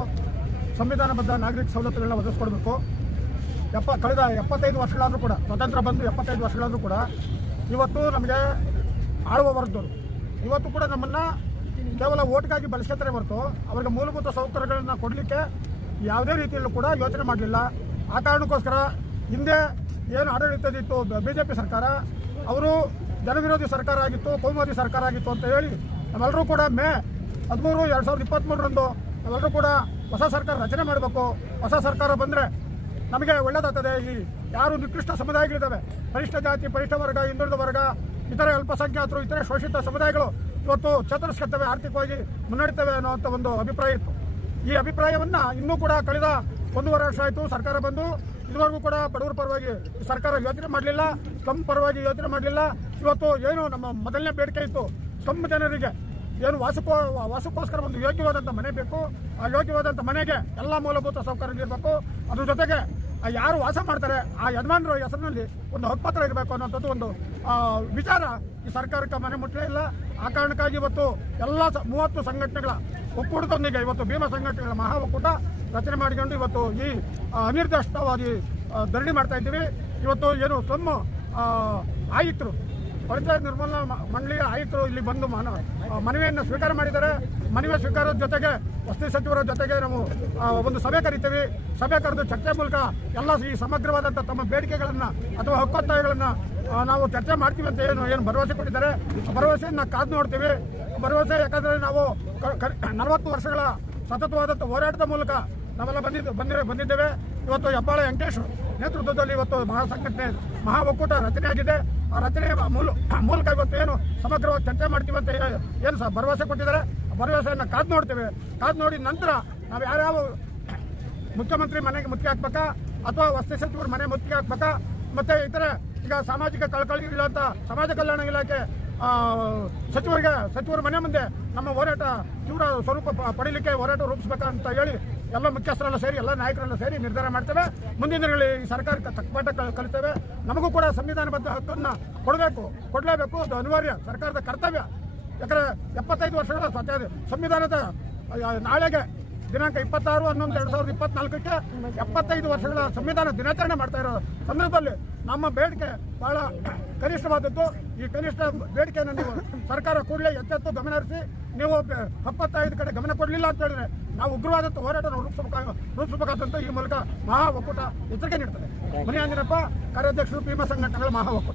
ಸಂವಿಧಾನಬದ್ಧ ನಾಗರಿಕ ಸವಲತ್ತುಗಳನ್ನ ಒದಗಿಸ್ಕೊಡ್ಬೇಕು. ಕಳೆದ 75 ವರ್ಷಗಳಾದರೂ ಕೂಡ, ಸ್ವತಂತ್ರ ಬಂದು 75 ವರ್ಷಗಳಾದರೂ ಕೂಡ ಇವತ್ತು ನಮಗೆ ಆಳುವ ವರ್ಗದವರು ಇವತ್ತು ಕೂಡ ನಮ್ಮನ್ನು ಕೇವಲ ಓಟ್ಗಾಗಿ ಬಳಸ್ಕೊತಾರೆ ಹೊರತು ಅವರಿಗೆ ಮೂಲಭೂತ ಸೌಕರ್ಯಗಳನ್ನು ಕೊಡಲಿಕ್ಕೆ ಯಾವುದೇ ರೀತಿಯಲ್ಲೂ ಕೂಡ ಯೋಚನೆ ಮಾಡಲಿಲ್ಲ. ಆ ಕಾರಣಕ್ಕೋಸ್ಕರ ಹಿಂದೆ ಏನು ಆಡಳಿತದಿತ್ತು BJP ಸರ್ಕಾರ, ಅವರು ಜನವಿರೋಧಿ ಸರ್ಕಾರ ಆಗಿತ್ತು, ಕೋಮುವಾದಿ ಸರ್ಕಾರ ಆಗಿತ್ತು ಅಂತ ಹೇಳಿ ನಾವೆಲ್ಲರೂ ಕೂಡ ಮೇ 13, 2023ರಂದು ನಾವೆಲ್ಲರೂ ಕೂಡ ಹೊಸ ಸರ್ಕಾರ ರಚನೆ ಮಾಡಬೇಕು. ಹೊಸ ಸರ್ಕಾರ ಬಂದರೆ ನಮಗೆ ಒಳ್ಳೆಯದಾಗ್ತದೆ. ಈ ಯಾರು ನಿಕೃಷ್ಟ ಸಮುದಾಯಗಳಿದ್ದಾವೆ, ಪರಿಷ್ಠ ಜಾತಿ, ಪರಿಷ್ಠ ವರ್ಗ, ಹಿಂದುಳಿದ ವರ್ಗ, ಇತರೆ ಅಲ್ಪಸಂಖ್ಯಾತರು, ಇತರೆ ಶೋಷಿತ ಸಮುದಾಯಗಳು ಇವತ್ತು ಚೇತರಿಸ್ಕೊಳ್ತವೆ, ಆರ್ಥಿಕವಾಗಿ ಮುನ್ನಡಿತವೆ ಅನ್ನೋಂಥ ಒಂದು ಅಭಿಪ್ರಾಯ ಇತ್ತು. ಈ ಅಭಿಪ್ರಾಯವನ್ನು ಇನ್ನೂ ಕೂಡ ಕಳೆದ 1.5 ವರ್ಷ ಆಯಿತು ಸರ್ಕಾರ ಬಂದು, ಇದುವರೆಗೂ ಕೂಡ ಬಡವರ ಪರವಾಗಿ ಸರ್ಕಾರ ಯೋಚನೆ ಮಾಡಲಿಲ್ಲ, ಸ್ಲಮ್ ಪರವಾಗಿ ಯೋಚನೆ ಮಾಡಲಿಲ್ಲ. ಇವತ್ತು ಏನು ನಮ್ಮ ಮೊದಲನೇ ಬೇಡಿಕೆ ಇತ್ತು, ಸ್ಲಮ್ ಜನರಿಗೆ ಏನು ವಾಸಕ್ಕೋಸ್ಕರ ಒಂದು ಯೋಗ್ಯವಾದಂಥ ಮನೆ ಬೇಕು. ಆ ಯೋಗ್ಯವಾದಂಥ ಮನೆಗೆ ಎಲ್ಲ ಮೂಲಭೂತ ಸೌಕರ್ಯಗಳಿರಬೇಕು. ಅದ್ರ ಜೊತೆಗೆ ಯಾರು ವಾಸ ಮಾಡ್ತಾರೆ ಆ ಯಜಮಾನರ ಹೆಸರಿನಲ್ಲಿ ಒಂದು ಹಕ್ಕುಪತ್ರ ಇರಬೇಕು ಅನ್ನೋಂಥದ್ದು ಒಂದು ವಿಚಾರ ಈ ಸರ್ಕಾರಕ್ಕೆ ಮನೆ ಮುಟ್ಟಲೇ ಇಲ್ಲ. ಆ ಕಾರಣಕ್ಕಾಗಿ ಇವತ್ತು ಎಲ್ಲ 30 ಸಂಘಟನೆಗಳ ಒಕ್ಕೂಟದೊಂದಿಗೆ ಇವತ್ತು ಭೀಮಾ ಸಂಘಟನೆಗಳ ಮಹಾ ಒಕ್ಕೂಟ ರಚನೆ ಮಾಡಿಕೊಂಡು ಇವತ್ತು ಈ ಅನಿರ್ದಿಷ್ಟವಾಗಿ ಧರಣಿ ಮಾಡ್ತಾ ಇದ್ದೀವಿ. ಇವತ್ತು ಏನು ಸ್ಲಮ್ ಆಯುಕ್ತರು, ಪಂಚಾಯತ್ ನಿರ್ಮೂಲನಾ ಮಂಡಳಿಯ ಆಯುಕ್ತರು ಇಲ್ಲಿ ಬಂದು ಮನವಿಯನ್ನು ಸ್ವೀಕಾರ ಮಾಡಿದ್ದಾರೆ. ಮನವಿ ಸ್ವೀಕಾರದ ಜೊತೆಗೆ ವಸತಿ ಸಚಿವರ ಜೊತೆಗೆ ನಾವು ಒಂದು ಸಭೆ ಕರಿತೀವಿ. ಸಭೆ ಕರೆದು ಚರ್ಚೆ ಮೂಲಕ ಎಲ್ಲ ಈ ಸಮಗ್ರವಾದಂಥ ತಮ್ಮ ಬೇಡಿಕೆಗಳನ್ನು ಅಥವಾ ಹಕ್ಕೊತ್ತಾಯಗಳನ್ನು ನಾವು ಚರ್ಚೆ ಮಾಡ್ತೀವಿ ಅಂತ ಏನು ಭರವಸೆ ಕೊಟ್ಟಿದ್ದಾರೆ. ಭರವಸೆಯನ್ನು ಕಾದು ನೋಡ್ತೀವಿ. ಭರವಸೆ ಯಾಕಂದರೆ ನಾವು 40 ವರ್ಷಗಳ ಸತತವಾದಂಥ ಹೋರಾಟದ ಮೂಲಕ ನಾವೆಲ್ಲ ಬಂದಿದ್ದೇವೆ. ಇವತ್ತು ಹೆಬ್ಬಾಳ ವೆಂಕಟೇಶ್ ನೇತೃತ್ವದಲ್ಲಿ ಇವತ್ತು ಮಹಾ ಒಕ್ಕೂಟ ರಚನೆ ಆಗಿದೆ. ರಚನೆಯ ಮೂಲಕ ಇವತ್ತು ಏನು ಸಮಗ್ರವಾಗಿ ಚರ್ಚೆ ಮಾಡ್ತೀವಿ ಅಂತ ಏನು ಭರವಸೆ ಕೊಟ್ಟಿದ್ದಾರೆ. ಭರವಸೆಯನ್ನು ಕಾದು ನೋಡ್ತೇವೆ. ಕಾದು ನೋಡಿ ನಂತರ ನಾವು ಯಾರ್ಯಾವ ಮುಖ್ಯಮಂತ್ರಿ ಮನೆಗೆ ಮುತ್ತಿಗೆ ಹಾಕ್ಬೇಕಾ ಅಥವಾ ವಸತಿ ಸಚಿವರು ಮನೆ ಮುತ್ತಿಗೆ ಹಾಕ್ಬೇಕಾ, ಮತ್ತೆ ಇತರೆ ಈಗ ಸಾಮಾಜಿಕ ಕಳಕಳಿ ಇಲ್ಲಂತ ಸಮಾಜ ಕಲ್ಯಾಣ ಇಲಾಖೆ ಸಚಿವರ ಮನೆ ಮುಂದೆ ನಮ್ಮ ಹೋರಾಟ ತೀವ್ರ ಸ್ವರೂಪ ಪಡೀಲಿಕ್ಕೆ ಹೋರಾಟ ರೂಪಿಸಬೇಕಂತ ಹೇಳಿ ಎಲ್ಲ ಮುಖ್ಯಸ್ಥರೆಲ್ಲ ಸೇರಿ ಎಲ್ಲ ನಾಯಕರೆಲ್ಲ ಸೇರಿ ನಿರ್ಧಾರ ಮಾಡ್ತೇವೆ. ಮುಂದಿನ ದಿನಗಳಲ್ಲಿ ಈ ಸರ್ಕಾರಕ್ಕೆ ತಕ್ಕಪಾಠ ಕಲಿತೇವೆ. ನಮಗೂ ಕೂಡ ಸಂವಿಧಾನಬದ್ಧ ಹಕ್ಕನ್ನು ಕೊಡಲೇಬೇಕು. ಅದು ಅನಿವಾರ್ಯ, ಸರ್ಕಾರದ ಕರ್ತವ್ಯ. ಯಾಕಂದ್ರೆ 75 ವರ್ಷಗಳ ಸಂವಿಧಾನದ ನಾಳೆಗೆ ದಿನಾಂಕ 26/11/2024ಕ್ಕೆ 75 ವರ್ಷಗಳ ಸಂವಿಧಾನ ದಿನಾಚರಣೆ ಮಾಡ್ತಾ ಇರೋ ಸಂದರ್ಭದಲ್ಲಿ ನಮ್ಮ ಬೇಡಿಕೆ ಬಹಳ ಕನಿಷ್ಠವಾದದ್ದು. ಈ ಕನಿಷ್ಠ ಬೇಡಿಕೆಯನ್ನು ನೀವು ಸರ್ಕಾರ ಕೂಡಲೇ ಎಚ್ಚೆತ್ತು ಗಮನ ಹರಿಸಿ, ನೀವು 75 ಕಡೆ ಗಮನ ಕೊಡಲಿಲ್ಲ ಅಂತ ಹೇಳಿದ್ರೆ ನಾವು ಉಗ್ರವಾದಂಥ ಹೋರಾಟ ರೂಪಿಸಬೇಕಾದಂತ ಈ ಮೂಲಕ ಮಹಾ ಒಕ್ಕೂಟ ಎಚ್ಚರಿಕೆ ನೀಡ್ತದೆ. ಮನಿ ಆಂಜನಪ್ಪ, ಕಾರ್ಯಾಧ್ಯಕ್ಷರು, ಭೀಮಾ ಸಂಘಟನೆಗಳ ಮಹಾ ಒಕ್ಕೂಟ.